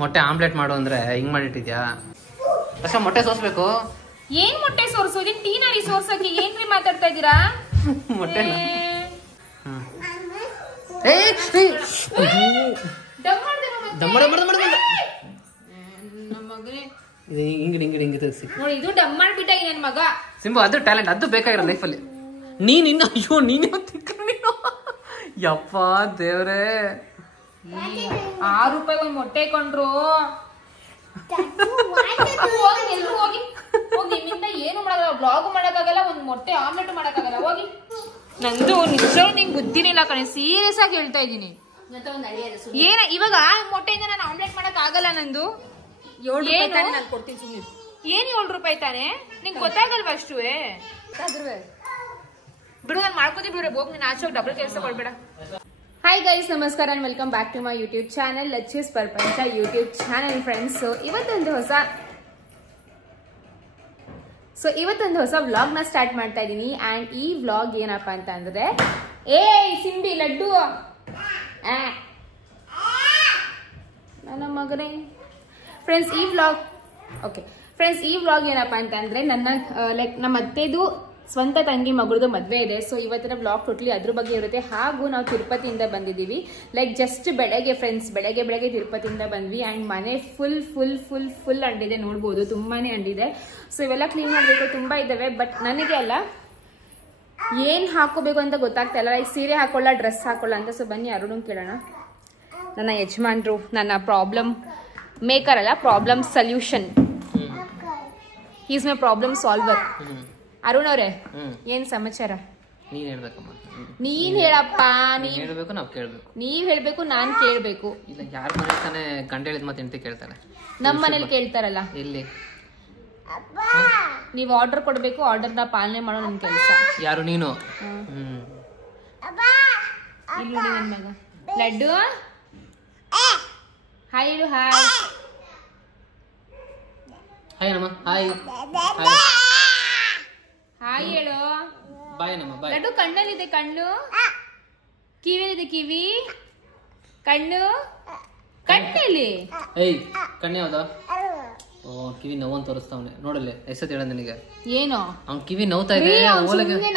ಮೊಟ್ಟೆ ಆಮ್ಲೆಟ್ ಮಾಡು ಅಂದ್ರೆ ಹಿಂಗ್ ಮಾಡಿಟ್ಟಿದ್ಯಾ? ಅಷ್ಟೇ ಮೊಟ್ಟೆ ಸೋಸ್ಬೇಕು. ಏನ್ ಮೊಟ್ಟೆ ಸೋರ್ಸು? ಇದನ್ ಟೀನಾರಿ ಸೋರ್ಸಕ್ಕೆ ಏನ್ರಿ ಮಾತಾಡ್ತಾ ಇದ್ದೀರಾ? ಮೊಟ್ಟೆ ಹಿಂಗೆ ತೆಗ್ಸಿ ನೋಡಿ, ಇದು ಡಮ್ ಮಾಡ್ಬಿಟ್ಟ ನನ್ ಮಗ. ಸಿಂಬು ಅದು ಟ್ಯಾಲೆಂಟ್, ಅದು ಬೇಕಾಗಿರೋ ಲೈಫಲ್ಲಿ. ನೀನು ಅಯ್ಯೋ ನೀನು ನೀನು ಯಪ್ಪ ದೇವ್ರೇ, 6 ರೂಪಾಯಿ ಒಂದ್ ಮೊಟ್ಟೆ ಕೊಂಡ್ರು. ಎಲ್ರು ಹೋಗಿ ನಿಮ್ಮಿಂದ ಏನು ಮಾಡಲ್ಲ, ಬ್ಲಾಗ್ ಮಾಡಕ್ಕಾಗಲ್ಲ, ಒಂದ್ ಮೊಟ್ಟೆ ಆಮ್ಲೆಟ್ ಮಾಡಕ್ಕಾಗಲ್ಲ. ಹೋಗಿ. ನಂದು ನಿಜ ನಿಂಗೆ ಬುದ್ಧಿನಿಲ್ಲ ಕಣೆ, ಸೀರಿಯಸ್ ಆಗಿ ಹೇಳ್ತಾ ಇದೀನಿ. ಏನ ಇವಾಗ ಮೊಟ್ಟೆಯಿಂದ ನಾನು ಆಮ್ಲೆಟ್ ಮಾಡಕ್ ಆಗಲ್ಲ. ನಂದು 7 ಕೊಡ್ತೀನಿ ಸುಮ್ಮನೆ. ಏನ್ 7 ರೂಪಾಯಿ ತಾನೆ? ನಿಂಗೆ ಗೊತ್ತಾಗಲ್ವಾ ಅಷ್ಟು? ಬಿಡು, ನಾನು ಮಾಡ್ಕೋತೀನಿ ಬಿಡ್ರೆ. ಹೋಗಿ ನೀನು ಆಚೆ ಡಬಲ್ ಕೆಲಸ ಕೊಡ್ಬೇಡ. ಹಾಯ್ ಗೈಸ್, ನಮಸ್ಕಾರ and welcome back to my YouTube channel Lacchi's Prapancha YouTube channel. Friends, ಇವತ್ತೊಂದು ಹೊಸ ವ್ಲಾಗ್ ನ ಸ್ಟಾರ್ಟ್ ಮಾಡ್ತಾ ಇದ್ದೀನಿ. ಅಂಡ್ ಈ ವ್ಲಾಗ್ ಏನಪ್ಪಾ ಅಂತ ಅಂದ್ರೆ, ಸಿಂಬಿ ಲಡ್ಡು ನನ್ನ ಮಗನೇ. ಫ್ರೆಂಡ್ಸ್, ಈ ವ್ಲಾಗ್ ಏನಪ್ಪಾ ಅಂತ ಅಂದ್ರೆ, ನನ್ನ ಲೈಕ್ ನಮ್ಮ ಅತ್ತೆದು ಸ್ವಂತ ತಂಗಿ ಮಗಳದು ಮದುವೆ ಇದೆ. ಸೊ ಇವತ್ತಿನ ಬ್ಲಾಗ್ ಟೋಟ್ಲಿ ಅದ್ರ ಬಗ್ಗೆ ಇರುತ್ತೆ. ಹಾಗೂ ನಾವು ತಿರುಪತಿಯಿಂದ ಬಂದಿದ್ದೀವಿ. ಲೈಕ್ ಜಸ್ಟ್ ಬೆಳಗ್ಗೆ ಫ್ರೆಂಡ್ಸ್, ಬೆಳಗ್ಗೆ ತಿರುಪತಿಯಿಂದ ಬಂದ್ವಿ. ಆ್ಯಂಡ್ ಮನೆ ಫುಲ್ ಅಂಡಿದೆ, ನೋಡ್ಬೋದು, ತುಂಬಾನೇ ಅಂಡಿದೆ. ಸೊ ಇವೆಲ್ಲ ಕ್ಲೀನ್ ಮಾಡಬೇಕು, ತುಂಬ ಇದ್ದಾವೆ. ಬಟ್ ನನಗೆ ಅಲ್ಲ, ಏನು ಹಾಕೋಬೇಕು ಅಂತ ಗೊತ್ತಾಗ್ತಾ ಇಲ್ಲ. ಲೈಕ್ ಸೀರೆ ಹಾಕೊಳ್ಳ, ಡ್ರೆಸ್ ಹಾಕೊಳ್ಳ ಅಂತ. ಸೊ ಬನ್ನಿ ಅರುಣ್ ಕೇಳೋಣ. ನನ್ನ ಯಜಮಾನ್ರು, ನನ್ನ ಪ್ರಾಬ್ಲಮ್ ಮೇಕರ್ ಅಲ್ಲ, problem solution. Is my problem solver. Arun ಅವ್ರೆ, ಏನ್ ಸಮಾಚಾರ? ನೀನ್ ಹೇಳ್ಬೇಕಮ್ಮ. ನೀನ್ ಹೇಳಪ್ಪ. ನೀವ್ ಹೇಳ್ಬೇಕು, ನಾವ್ ಕೇಳ್ಬೇಕು. ನೀವ್ ಹೇಳ್ಬೇಕು, ನಾನ್ ಕೇಳ್ಬೇಕು. ಇಲ್ಲ, ಯಾರ ಮನೆ ತಾನೆ ಗಂಡ ಹೇಳಿದ ಮತ್ತೆ ಹೆಂಡತಿ ಕೇಳ್ತಾಳೆ. ನಮ್ ಮನೇಲಿ ಕೇಳ್ತಾರಲ್ಲ. ಎಲ್ಲಿ? ನೀವ್ ಆರ್ಡರ್ ಕೊಡ್ಬೇಕು, ಆರ್ಡರ್ ನ ಪಾಲನೆ ಮಾಡೋ ನನ್ ಕೆಲಸ. ಯಾರು? ನೀನು. ಇಲ್ಲಿ ನೋಡಿ ನನ್ ಮಗ ಲಡ್ಡು. ಹಾಯ್ ಹೇಳು. ಹಾಯ್ ಹಾಯ್ ನಮ್ಮ. ಹಾಯ್ ಹಾಯ್ ಹೇಳು. ಬಾಯ್ ನಮ್ಮ. ಬಾಯ್. ಲಡ್ಡು ಕಣ್ಣಲ್ಲಿದೆ ಕಣ್ಣು, ಕಿವಿಲಿದೆ ಕಿವಿ, ಕಣ್ಣು ಕಣ್ಣಲ್ಲಿ. ಏಯ್, ಕಣ್ಣೆ ಯಾವ್ದ? ಓ, ಕಿವಿ ನೋವು ತೋರಿಸ್ತಾವನೆ ನೋಡಲ್ಲ. ಎಷ್ಟೊತ್ತು ಹೇಳ ನಿನಗೆ? ಏನು ಅವ್ನ ಕಿವಿ ನೋವ್ತಾ ಇದೆ.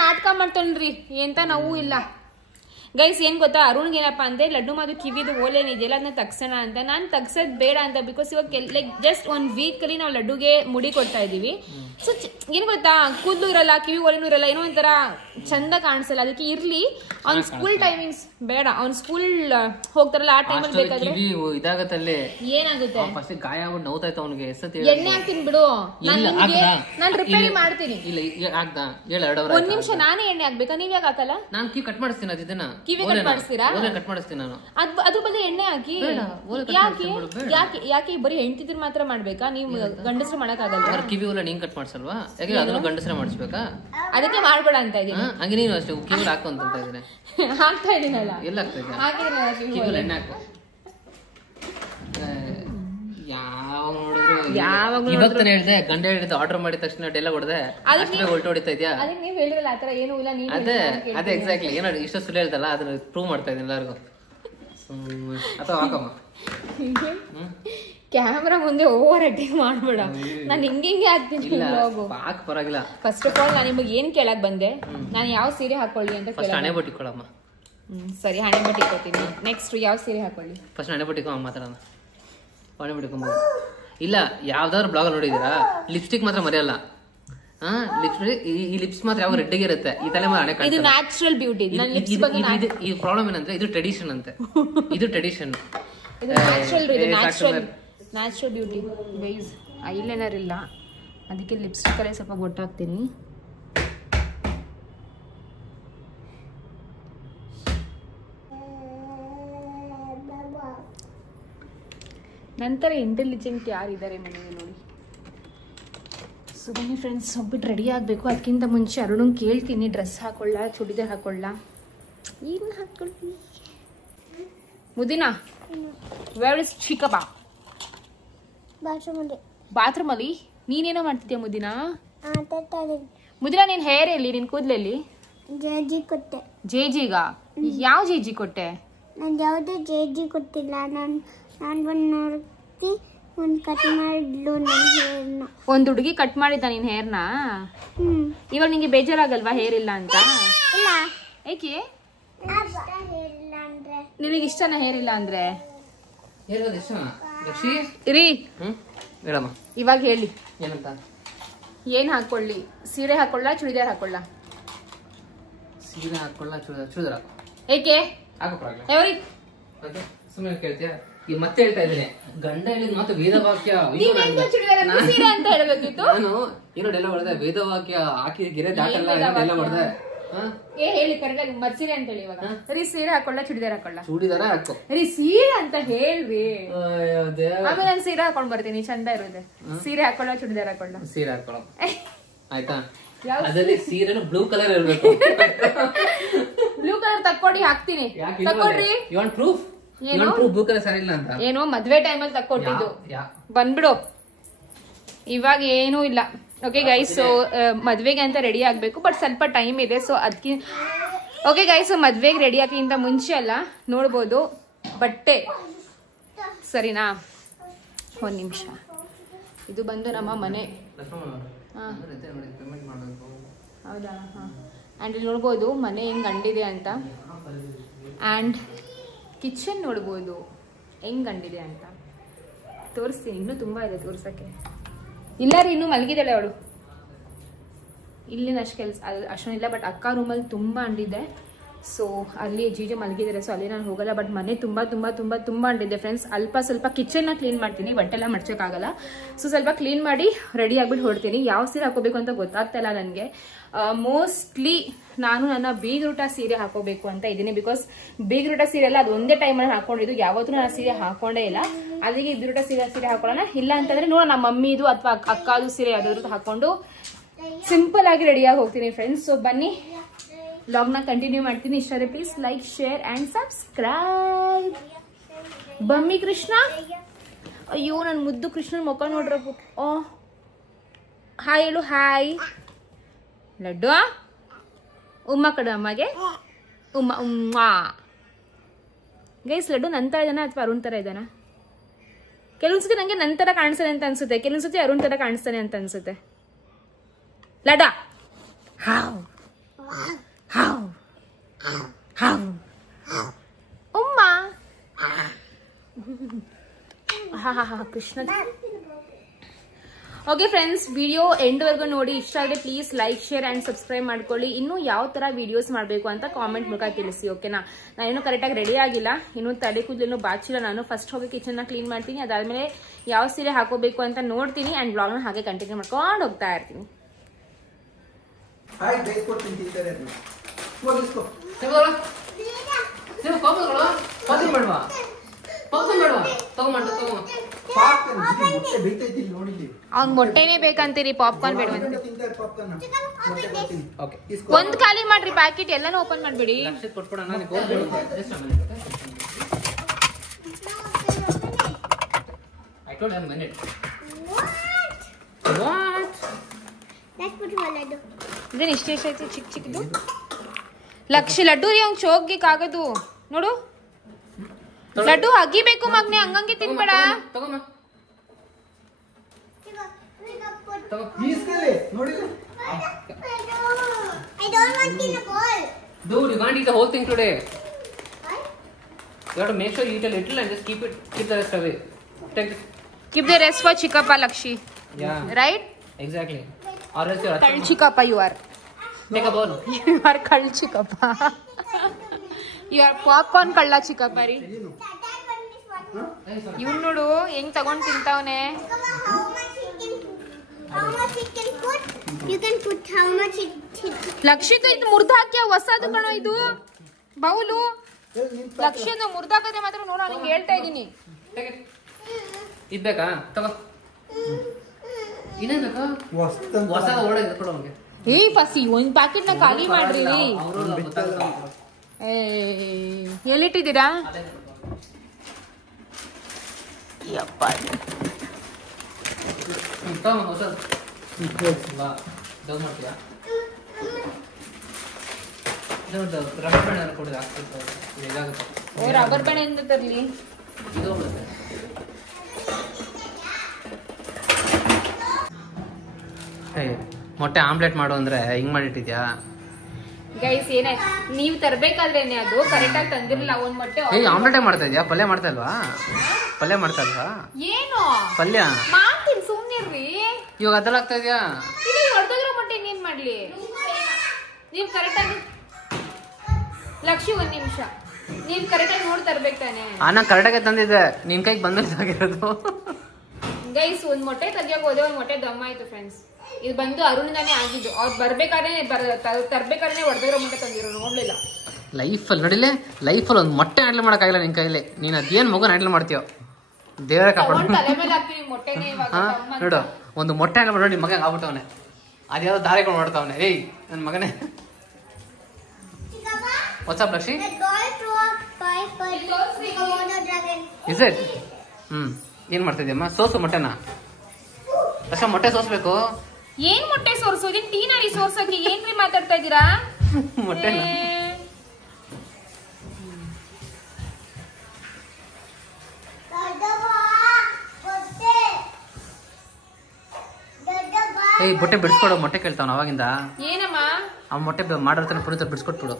ನಾಟಕ ಮಾಡ್ತಾನ್ರಿ, ಎಂತ ನೋವು ಇಲ್ಲ. ಗೈಸ್, ಏನ್ ಗೊತ್ತಾ, ಅರುಣ್ಗೆ ಏನಪ್ಪಾ ಅಂದ್ರೆ, ಲಡ್ಡು ಮಾದು ಕಿವಿದು ಓಲೇನಿದೆಯಲ್ಲ, ಅದನ್ನ ತಗ್ಸೋಣ ಅಂತ. ನಾನ್ ತಗ್ಸೋದ್ ಬೇಡ ಅಂತ. ಬಿಕಾಸ್ ಇವಾಗ ಲೈಕ್ ಜಸ್ಟ್ 1 ವೀಕ್ ಅಲ್ಲಿ ನಾವು ಲಡ್ಡುಗೆ ಮುಡಿ ಕೊಡ್ತಾ ಇದೀವಿ. ಸೊ ಏನ್ ಗೊತ್ತಾ, ಕೂದಲು ಇರಲ್ಲ, ಕಿವಿ ಓಲೇನು ಇರಲ್ಲ, ಏನೋ ಒಂಥರ ಚಂದ ಕಾಣಿಸಲ್ಲ. ಅದಕ್ಕೆ ಇರ್ಲಿ, ಅವ್ನ ಸ್ಕೂಲ್ ಟೈಮಿಂಗ್ಸ್ ಬೇಡ. ಅವ್ನ ಸ್ಕೂಲ್ ಹೋಗ್ತಾರಲ್ಲ, ಆ ಟೈಮಲ್ಲಿ ಬೇಕಾದ್ರೆ ಇದಾಗತ್ತಲ್ಲಿ. ಏನಾಗುತ್ತೆ? ಫಸ್ಟ್ ಗಾಯ ಆಗ್ಬಿಟ್ಟು ನೋವ್ತಾಯ್ತು ಅವನಿಗೆ. ಎಣ್ಣೆ ಹಾಕ್ತೀನಿ ಬಿಡು, ನಾನು ರಿಪೇರಿ ಮಾಡ್ತೀನಿ. ಒಂದ್ ನಿಮಿಷ, ನಾನೇ ಎಣ್ಣೆ ಹಾಕ್ಬೇಕಾ? ನೀವ್ ಯಾಕೆ ಹಾಕಲ್ಲ? ನಾನು ಕಿವಿ ಕಟ್ ಮಾಡಿಸ್ತೀನಿ. ಅದನ್ನ ಕಿವಿ ಕಟ್ ಮಾಡಿಸ್ತೀರಾ? ಕಟ್ ಮಾಡಿಸ್ತೀನಿ ನಾನು. ಅದ್ರ ಬದಲು ಎಣ್ಣೆ ಹಾಕಿ. ಯಾಕೆ ಬರೀ ಹೆಂಡತಿದ್ರು ಮಾತ್ರ ಮಾಡ್ಬೇಕಾ? ನೀವು ಗಂಡಸರು ಮಾಡಕ್ ಆಗಲ್ಲ? ಕಿವಿ ಓಲೆ ನೀನ್ ಕಟ್ ಮಾಡ್ಸಲ್ವಾ? ಯಾಕೆ ಅದನ್ನು ಗಂಡಸರೇ ಮಾಡಿಸ್ಬೇಕಾ? ಅದಕ್ಕೆ ಮಾಡ್ಬೇಡ ಅಂತ ಇದೀನಿ. ಹಂಗೆ ನೀನು ಅಷ್ಟೇ ಕಿವಿ ಹಾಕು ಅಂತ ಇದ್ದೀನಿ. ಹಾಕ್ತಾ ಇದೀನಲ್ಲ. ಎಲ್ಲ ಹಾಕ್ತಾ ಇದ್ದೀನಿ. ಹಾಕಿದ್ರೆ ಕಿವಿ ಎಣ್ಣೆ ಹಾಕು. ಯಾವಾಗ ಇವತ್ತು ಹೇಳ್ದೆ, ಗಂಡ ಹೇಳಿದ ಆರ್ಡರ್ ಮಾಡಿದ ತಕ್ಷಣ ಡೈಲಾಗ್ ಹೊಡೆದೆ, ಹೊಲ್ಟು ಹೊಡಿತಾ ಇದ್ಯಾ? ಅದಕ್ಕೆ ನೀವ್ ಹೇಳಿರಲ್ಲ ಆತರ ಏನೂ ಇಲ್ಲ. ಅದೇ ಎಕ್ಸಾಕ್ಟ್ಲಿ ಏನೋ ಇಷ್ಟು ಸುಳ್ಳು ಹೇಳ್ದಲ್ಲ, ಅದನ್ನ ಪ್ರೂವ್ ಮಾಡ್ತಾ ಇದ್ದೀನಿ ಎಲ್ಲರಿಗೂ. ಅಥವಾ ಹಾಕಮ್ಮ. ಕ್ಯಾಮ್ರಾ ಮುಂದೆ ಓವರ್ ಆಕ್ಟಿಂಗ್ ಮಾಡ್ಬೇಡ. ನಾನು ಹಿಂಗೆ ಹಾಕ್ತೀನಿ. ಪರವಾಗಿಲ್ಲ. ಫಸ್ಟ್ ಆಫ್ ಆಲ್ ನಾನು ನಿಮಗೆ ಏನ್ ಕೇಳಕ್ ಬಂದೆ, ನಾನು ಯಾವ ಸೀರೆ ಹಾಕೊಳ್ಳಿ ಅಂತ ಕೇಳ. ಹಣೆ ಬಟ್ಟಿಕೊಳ್ಳಮ್ಮ. ಸರಿ, ಹಣೆ ಬಟ್ಟಿ ಕೊಡ್ತೀನಿ. ನೆಕ್ಸ್ಟ್ ಯಾವ ಸೀರೆ ಹಾಕೊಳ್ಳಿ? ಫಸ್ಟ್ ಹಣೆ ಬಟ್ಟಿಕೊ ಮಾತಾಡೋಣ. ಹಣೆ ಬಟ್ಟಿಕೊಂಬೋದು. ಇಲ್ಲ, ಯಾವ್ದಾದ್ರು ಬ್ಲಾಗ್ ನೋಡಿದೀರಾ, ಲಿಪ್ಸ್ಟಿಕ್ ಮಾತ್ರ ಮರೆಯಲ್ಲ. ಈ ಲಿಪ್ಸ್ ಮಾತ್ರ ಯಾವ ರೆಡ್ಗೆ ಇರುತ್ತೆ. ಈ ತಲೆ ಮೇಲೆ ಇದು ನ್ಯಾಚುರಲ್ ಬ್ಯೂಟಿ. ಈ ಪ್ರಾಬ್ಲಮ್ ಏನಂದ್ರೆ, ಇದು ಟ್ರೆಡಿಷನ್ ಅಂತೆ. ಇದು tradition, natural beauty. Guys, eyeliner ಇಲ್ಲ, ಅದಕ್ಕೆ ಲಿಪ್ಸ್ಟಿಕ್ ಅಲ್ಲೇ ಸ್ವಲ್ಪ ಗೊತ್ತಾಗ್ತೀನಿ. ನಂತರ ಇಂಟೆಲಿಜೆಂಟ್ ಯಾರಿದ್ದಾರೆ ಮನೆಗೆ ನೋಡಿ. ಸೊ ಬನ್ನಿ ಫ್ರೆಂಡ್ಸ್, ಹೋಗ್ಬಿಟ್ಟು ರೆಡಿ ಆಗಬೇಕು. ಅದಕ್ಕಿಂತ ಮುಂಚೆ ಅರುಣ್ ಕೇಳ್ತೀನಿ, ಡ್ರೆಸ್ ಹಾಕೊಳ್ಳ, ಚೂಡಿದಾರ್ ಹಾಕೊಳ್ಳ, ಏನು ಹಾಕ್ಕೊಳ್ತೀನಿ? ಮುದಿನಾ, ವೇರ್ ಇಸ್ ಚಿಕ್ಕಪ್ಪ? ಬಾತ್ರೂಮ್ ಅಲ್ಲಿ. ನೀನೇನೋ ಮಾಡ್ತಿದ್ಯಾ ಮುದಿನಾ? ಮುದಿನಾ, ನಿನ್ ಹೇರ್ ಎಲ್ಲಿ? ನಿನ್ ಕೂದಲಲ್ಲಿ? ಜೇಜಿಗ? ಯಾವ ಜೇಜಿ ಕೊಟ್ಟೆ? ನಾನು ಯಾವುದೇ ಜೇಜಿ ಕೊಟ್ಟಿಲ್ಲ. ನಾನು ಒಂದ್ ಹುಡುಗಿ ಕಟ್ ಮಾಡಿದ್ದ ನಿನ್ ಹೇರ್ನ. ಇವಾಗ ನಿಂಗೆ ಬೇಜಾರಾಗಲ್ವಾ ಹೇರ್ ಇಲ್ಲ ಅಂತ? ಏಕೆ ನಿನಗೆ ಇಷ್ಟನ ಹೇರ್ ಇಲ್ಲ ಅಂದ್ರೆ? ಇರಿ ಇವಾಗ ಹೇಳಿ ಏನಂತ. ಏನ್ ಹಾಕೊಳ್ಳಿ? ಸೀರೆ ಹಾಕೊಳ್ಳ ಚೂಡಿದಾರ್ ಹಾಕೊಳ್ಳ? ಸೀರೆ ಹಾಕೊಳ್ಳ ಚೂಡಿದಾರ್ ಹಾಕೋ. ಏಕೆ ಸುಮ್ಮನೆ ಕೇಳ್ತೀಯಾ? ಈಗ ಮತ್ತೆ ಹೇಳ್ತಾ ಇದ್ದೀನಿ, ಗಂಡ ಹೇಳಿದ ಮಾತು ವೇದವಾಕ್ಯ. ಸೀರೆ ಅಂತ ಹೇಳ್ಬೇಕಿತ್ತು. ನಾನು ಏನೋ ಎಲ್ಲ ಹೊಡೆದೆ, ವೇದವಾಕ್ಯ ಹಾಕಿ ಗೆರೆ ದಾಟಲ್ಲ ಎಲ್ಲ ಹೊಡೆದೆ. ಹೇಳಿ ಕರೆಕ್ಟಾಗಿ ಮತ್ ಸೀರೆ ಅಂತ ಹೇಳಿ. ಇವಾಗ ರೀ ಸೀರೆ ಹಾಕೊಳ್ಳ ಚೂಡಿದಾರ್ ಹಾಕೊಳ್ಳ? ಚೂಡಿದಾರ ಹಾಕೋ. ರೀ ಸೀರೆ ಅಂತ ಹೇಳ್ರಿ. ಆಮೇಲೆ ನಾನು ಸೀರೆ ಹಾಕೊಂಡ್ ಬರ್ತೀನಿ, ಚಂದ ಇರುತ್ತೆ. ಸೀರೆ ಹಾಕೊಳ್ಳ ಚೂಡಿದಾರ್ ಹಾಕೊಳ್ಳ? ಸೀರೆ ಹಾಕೊಳ್ಳೋ ಆಯ್ತಾ? ಅದರಲ್ಲಿ ಸೀರೆನು ಬ್ಲೂ ಕಲರ್ ಇರ್ಬೇಕು. ಬ್ಲೂ ಕಲರ್ ತಕ್ಕೊಡಿ, ಹಾಕ್ತೀನಿ. ತಕ್ಕೊಡ್ರಿ. You want proof? Blue colour ಸರಿ ಇಲ್ಲ ಅಂತ ಏನೋ ಮದ್ವೆ ಟೈಮಲ್ಲಿ ತಕ್ಕೊಟ್ಟಿದ್ದು. ಬಂದ್ಬಿಡು, ಇವಾಗ ಏನೂ ಇಲ್ಲ. ಓಕೆ ಗೈಸ್, ಸೊ ಮದ್ವೆಗೆ ಅಂತ ರೆಡಿ ಆಗ್ಬೇಕು, ಬಟ್ ಸ್ವಲ್ಪ ಟೈಮ್ ಇದೆ. ಸೊ ಅದಕ್ಕೆ ಓಕೆ ಗೈಸ್, ಸೊ ಮದ್ವೆಗೆ ರೆಡಿ ಆಗೋಕ್ಕಿಂತ ಮುಂಚೆ ಅಲ್ಲ ನೋಡ್ಬೋದು ಬಟ್ಟೆ, ಸರಿನಾ? ಒಂದ್ ನಿಮಿಷ. ಇದು ಬಂದು ನಮ್ಮ ಮನೆ. ಹೌದಾ? ಆ್ಯಂಡ್ ಇಲ್ಲಿ ನೋಡ್ಬೋದು ಮನೆ ಹೆಂಗ್ ಗಂಡಿದೆ ಅಂತ. ಆ್ಯಂಡ್ ಕಿಚನ್ ನೋಡ್ಬೋದು ಹೆಂಗ್ ಗಂಡಿದೆ ಅಂತ. ತೋರಿಸ್ತೀನಿ, ಇನ್ನೂ ತುಂಬ ಇದೆ ತೋರ್ಸಕ್ಕೆ. ಇಲ್ಲ ರೀ, ಇನ್ನೂ ಮಲಗಿದ್ದಾಳೆ ಅವಳು. ಇಲ್ಲಿನ ಅಷ್ಟು ಕೆಲಸ ಅಷ್ಟೊಂದಿಲ್ಲ, ಬಟ್ ಅಕ್ಕ ರೂಮಲ್ಲಿ ತುಂಬ ಅಂಡಿದೆ. ಸೊ ಅಲ್ಲಿ ಜೀಜೆ ಮಲಗಿದ್ದಾರೆ, ಸೊ ಅಲ್ಲಿ ನಾನು ಹೋಗಲ್ಲ. ಬಟ್ ಮನೆ ತುಂಬ ತುಂಬ ತುಂಬ ತುಂಬ ಅಂಡಿದೆ ಫ್ರೆಂಡ್ಸ್. ಸ್ವಲ್ಪ ಕಿಚನ್ನ ಕ್ಲೀನ್ ಮಾಡ್ತೀನಿ, ಬಟ್ಟೆಲ್ಲ ಮಡ್ಚೋಕ್ಕಾಗಲ್ಲ. ಸೊ ಸ್ವಲ್ಪ ಕ್ಲೀನ್ ಮಾಡಿ ರೆಡಿ ಆಗ್ಬಿಟ್ಟು ಹೊಡ್ತೀನಿ. ಯಾವ ಸೀರೆ ಹಾಕೋಬೇಕು ಅಂತ ಗೊತ್ತಾಗ್ತಾ ಇಲ್ಲ ನನಗೆ. ಮೋಸ್ಟ್ಲಿ ನಾನು ನನ್ನ ಬೀಗ್ರೂಟ ಸೀರೆ ಹಾಕೋಬೇಕು ಅಂತ ಇದ್ದೀನಿ. ಬಿಕಾಸ್ ಬೀಗ್ರೂಟ ಸೀರೆ ಎಲ್ಲ ಅದು ಒಂದೇ ಟೈಮಲ್ಲಿ ಹಾಕೊಂಡಿದ್ದು, ಯಾವತ್ತೂ ನಾನು ಸೀರೆ ಹಾಕೊಂಡೇ ಇಲ್ಲ. ಅದಕ್ಕೆ ಬೀಗ್ರೂಟ ಸೀರೆ ಹಾಕೊಳ್ಳೋಣ. ಇಲ್ಲ ಅಂತಂದ್ರೆ ನೋಡೋಣ ನಮ್ಮ ಮಮ್ಮಿದು ಅಥವಾ ಅಕ್ಕದು ಸೀರೆ ಯಾವ್ದಾದ್ರು ಹಾಕೊಂಡು ಸಿಂಪಲ್ ಆಗಿ ರೆಡಿಯಾಗಿ ಹೋಗ್ತೀನಿ ಫ್ರೆಂಡ್ಸ್. ಸೊ ಬನ್ನಿ ವ್ಲಾಗ್ನ ಕಂಟಿನ್ಯೂ ಮಾಡ್ತೀನಿ. ಇಷ್ಟ ಆದರೆ please like, share and subscribe. ಬಮ್ಮಿ ಕೃಷ್ಣ, ಅಯ್ಯೋ ನನ್ನ ಮುದ್ದು ಕೃಷ್ಣನ ಮುಖ ನೋಡ್ರಪ್ಪ. ಓ ಹಾಯ್ ಹೇಳು. ಹಾಯ್ ಲಡ್ಡು. ಉಮ್ಮ ಕಡೆ ಅಮ್ಮಗೆ ಉಮ್ಮ ಉಮ್ಮ. ಗೈಸ್ ಲಡ್ಡು ನನ್ನ ಥರ ಇದ್ದಾನ ಅಥವಾ ಅರುಣ್ ಥರ ಇದ್ದಾನ? ಕೆಲವೊಂದ್ಸತಿ ನನಗೆ ನನ್ನ ಥರ ಕಾಣಿಸ್ತಾನೆ ಅಂತ ಅನ್ಸುತ್ತೆ, ಕೆಲವೊಂದ್ಸತಿ ಅರುಣ್ ಥರ ಕಾಣಿಸ್ತಾನೆ ಅಂತ ಅನ್ಸುತ್ತೆ. ಲಡ್ಡ ಹಾವ್ ಹಾವ್ ಹಾವ್ ಉಮ್ಮ. ಹಾ ಹಾ ಹಾ ಕೃಷ್ಣ. ಓಕೆ ಫ್ರೆಂಡ್ಸ್, ವಿಡಿಯೋ ಎಂಡ್ವರೆಗೂ ನೋಡಿ. ಇಷ್ಟ ಆದರೆ please like, share and subscribe ಮಾಡ್ಕೊಳ್ಳಿ. ಇನ್ನೂ ಯಾವ ಥರ ವಿಡಿಯೋಸ್ ಮಾಡಬೇಕು ಅಂತ ಕಾಮೆಂಟ್ ಮೂಲಕ ತಿಳಿಸಿ. ಓಕೆನಾ? ನಾನೇನು ಕರೆಕ್ಟಾಗಿ ರೆಡಿ ಆಗಿಲ್ಲ, ಇನ್ನೂ ತಲೆ ಕೂದಲೇನು ಬಾಚಿಲ್ಲ. ನಾನು ಫಸ್ಟ್ ಹೋಗಿ ಕಿಚನ್ನ ಕ್ಲೀನ್ ಮಾಡ್ತೀನಿ, ಅದಾದಮೇಲೆ ಯಾವ ಸೀರೆ ಹಾಕೋಬೇಕು ಅಂತ ನೋಡ್ತೀನಿ. ಆ್ಯಂಡ್ ಬ್ಲಾಗ್ನ ಹಾಗೆ ಕಂಟಿನ್ಯೂ ಮಾಡ್ಕೊಂಡು ಹೋಗ್ತಾ ಇರ್ತೀನಿ. ಅವ್ನ್ ಮೊಟ್ಟೆನೇ ಬೇಕಂತೀರಿ, ಪಾಪ್ಕಾರ್ನ್ ಬೇಡವಂತೆ. ಒಂದ್ ಖಾಲಿ ಮಾಡ್ರಿ ಪ್ಯಾಕೆಟ್, ಎಲ್ಲಾನು ಓಪನ್ ಮಾಡ್ಬಿಡಿ. ಇದೇನು ಇಷ್ಟ ಐತಿ ಚಿಕ್ಕ ಚಿಕ್ಕದು? ಲಕ್ಷ ಲಡ್ಡು ರೀ, ಅವ್ನ್ ಚೋಗ್ಗಿಕ್ಕಾಗದು ನೋಡು. Laddu ಅಗಿಬೇಕು ಮಗ್ನೆ, ಹಂಗಂಗೆ ತಿನ್ಬೇಡ. Dude, you can't eat the whole thing today. You have to make sure you eat a little and just keep the rest away. Take it. Keep the rest for Chikappa, Lakshi. Yeah. Right? Exactly. Or else you're Kal Chikappa you are. Take a bowl. You are Kal Chikappa. You are popcorn Kalla Chikappa ರೀ. ಇವ್ನು ನೋಡು ಹೆಂಗ್ ತಗೊಂಡ್ ತಿಂತಾವನೆ. ಲಕ್ಷಿತ ಇದು ಮುರ್ದ ಹಾಕ್ಯ ಹೊಸದು ಕಣ ಇದು bowl. ಲಕ್ಷಿತ ಮುರ್ದ ಹಾಕಿದ್ರೆ ಮಾತ್ರ ನೋಡ, ನಿಂಗೆ ಹೇಳ್ತಾ ಇದೀನಿ. ಇದ್ಬೇಕಾ ತಗೋ. ಇನ್ನೇನಕ್ಕ ಹೊಸದ ಓಡಾಗಿದೆ ಕೊಡು ಅವನಿಗೆ. ಏ ಫಸಿ ಒಂದ್ ಪ್ಯಾಕೆಟ್ ನ ಖಾಲಿ ಮಾಡ್ರಿ. ಎಲ್ಲಿಟ್ಟಿದ್ದೀರಾ? ಯಪ್ಪ ರಬ್ಬರ್ ಬ್ಯಾಂಡ್ ಎಂತ ತರ್ಲಿ? ಮೊಟ್ಟೆ ಆಮ್ಲೆಟ್ ಮಾಡು ಅಂದ್ರೆ ಹಿಂಗ್ ಮಾಡಿಟ್ಟಿದ್ಯಾ? ಗೈಸ್ ಏನೇ ನೀವ್ ತರ್ಬೇಕಾದ್ರೇನೆ ಅದು ಕರೆಕ್ಟ್ ಆಗಿ ತಂದಿರಲಿಲ್ಲ ಒಂದ್ ಮೊಟ್ಟೆ. ಆಮ್ಲೆಟ್ ಮಾಡ್ತಾ ಇದ್ಯಾ? ಪಲ್ಯ ಮಾಡ್ತಾ ಇಲ್ವಾ? ಪಲ್ಯ ಮಾಡ್ತಾ ಇಲ್ವಾ? ಏನು ಪಲ್ಯ ಮಾಡ್ತೀನಿ ಸುಮ್ನಿರ್ರಿ. ಇವಾಗ ಅದೆಲ್ಲ ಆಗ್ತಾ ಇದ್ಯಾ? ಹೊಡೆದಿರೋ ಮೊಟ್ಟೆ ಏನ್ ಮಾಡ್ಲಿ? ನೀವ್ ಕರೆಕ್ಟ್ ಆಗಿ ಲಕ್ಷಿ ಒಂದ್ ನಿಮಿಷ ನೀವ್ ಕರೆಕ್ಟ್ ಆಗಿ ನೋಡಿ ತರ್ಬೇಕು ತಾನೆ. ನಾ ಕರೆಕ್ಟ್ ಆಗಿ ತಂದಿದ್ದೆ, ನಿನ್ ಕೈಗೆ ಬಂದಿರೋದು. ಗೈಸ್ ಒಂದ್ ಮೊಟ್ಟೆ ತೆಗಿಯಕ್ ಹೋದೆ, ಒಂದ್ ಮೊಟ್ಟೆ ದಮ್ಮ ಆಯ್ತು ಫ್ರೆಂಡ್ಸ್. ಇದು ಬಂದು ಅರುಣ್ದಾನೇ ಆಗಿದ್ದು. ಅವ್ರು ತರ್ಬೇಕಾದ್ರೆ ಹೊಡೆದಿರೋ ಮೊಟ್ಟೆ ತಂದಿರೋ ನೋಡ್ಲಿಲ್ಲ. ಲೈಫಲ್ಲಿ ನೋಡಿಲ್ಲ, ಲೈಫಲ್ಲಿ ಒಂದು ಮೊಟ್ಟೆ ಹ್ಯಾಂಡಲ್ ಮಾಡೋಕ್ಕಾಗಿಲ್ಲ ನಿನ್ ಕೈಲಿ. ನೀನ್ ಅದೇನ್ ಮಗು ಹ್ಯಾಂಡಲ್ ಮಾಡ್ತೀಯೋ ದೇವರೇ ಕಾಪಾಡು. ತಲೆ ಮೇಲೆ ಹಾಕ್ತೀನಿ ಮೊಟ್ಟೆನೇ ಇವಾಗ. ನೋಡು ಒಂದು ಮೊಟ್ಟೆ ಹ್ಯಾಂಡಲ್ ಮಾಡಿ ನಿನ್ ಮಗ ಆಗ್ಬಿಟ್ಟವನೆ. ಅದ್ಯಾವ್ದೋ ದಾರಿಗಳು ಮಾಡ್ತಾವನೆ. ಏಯ್ ನನ್ ಮಗನೇ ವಾಟ್ಸಪ್ ಲಕ್ಷಿ ಇಸ್ ಇಟ್? ಏನ್ ಮಾಡ್ತಿದ್ಯಮ್ಮ? ಸೋಸು ಮೊಟ್ಟೆನ ಅಷ್ಟ ಮೊಟ್ಟೆ ಸೋಸ್ಬೇಕು. ಏನ್ ಮೊಟ್ಟೆ ಸೋರ್ಸೋದು? ಟೀನಾರಿ ಸೋರ್ಸೋಕೆ ಏನ್ರಿ ಮಾತಾಡ್ತಾ ಇದೀರಾ? ಮೊಟ್ಟೆನ ಏಯ್ ಮೊಟ್ಟೆ ಬಿಡ್ಸ್ಕೊಡು. ಮೊಟ್ಟೆ ಕೇಳ್ತಾವ ಅವಾಗಿಂದ. ಏನಮ್ಮ ಆ ಮೊಟ್ಟೆ ಮಾಡಿರ್ತಾನೆ ಪುನೀತ ಬಿಡ್ಸ್ಕೊಟ್ಬಿಡು.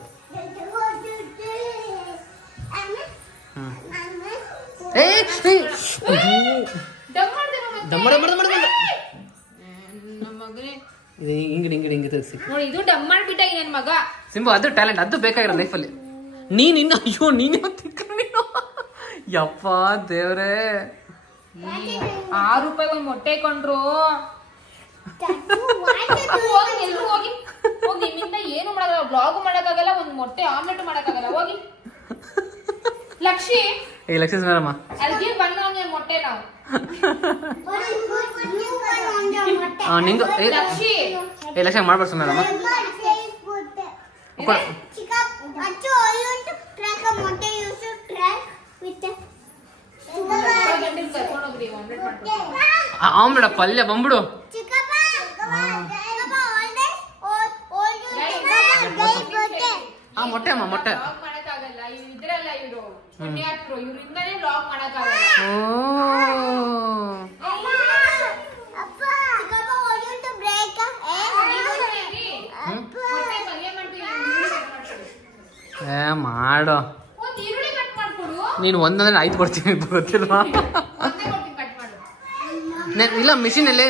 ಇದು ಡಮ್ ಮಾಡ್ಬಿಟ್ಟ ನನ್ ಮಗ. ಸಿಂಬು ಅದು ಟ್ಯಾಲೆಂಟ್, ಅದು ಬೇಕಾಗಿರೋ ಲೈಫಲ್ಲಿ. ನೀನ್ ಇನ್ನು ಅಯ್ಯೋ ನೀನ್ ನೀನು ಯಪ್ಪ ದೇವ್ರೇ. 6 ರೂಪಾಯಿ ಒಂದ್ ಮೊಟ್ಟೆ ಕೊಂಡ್ರು. ಹೋಗಿ ನಿಮ್ಮಿಂದ ಏನು ಮಾಡಕ್ಕಾಗಲ್ಲ, ಬ್ಲಾಗ್ ಮಾಡಕ್ಕಾಗಲ್ಲ, ಒಂದ್ ಮೊಟ್ಟೆ ಆಮ್ಲೆಟ್ ಮಾಡಕ್ಕಾಗಲ್ಲ. ಹೋಗಿ ಲಕ್ಷಿ. ಏ ಲಕ್ಷಿ ಸುಮಾರಮ್ಮ ಅಲ್ಲಿಗೆ ಬಂದವನೇ ಮೊಟ್ಟೆ ನಾವು ನಿಂಗು ಲಕ್ಷಿ. ಏ ಲಕ್ಷ ಮಾಡ್ಬೇಡ ಸುಮಾರಮ್ಮ. ಆಮ್ಲೆಟ್ ಪಲ್ಯ ಬಂದ್ಬಿಡು. ಮೊಟ್ಟೆ ಅಮ್ಮ ಮೊಟ್ಟೆ. ಇದ್ರಲ್ಲ ಇವರು ಪುಣ್ಯಾತ್ರು, ಇವರಿಂದಾನೇ ಬ್ಲಾಗ್ ಮಾಡಕ್ಕಾಗಲ್ಲ. ಮಾಡೋ ನೀನು ಒಂದಂದ್ರೆ 5 ಕೊಡ್ತೀನಿ ಗೊತ್ತಿಲ್ವಾ? ಇಲ್ಲ ಮಿಷಿನ್ ಅಲ್ಲೇ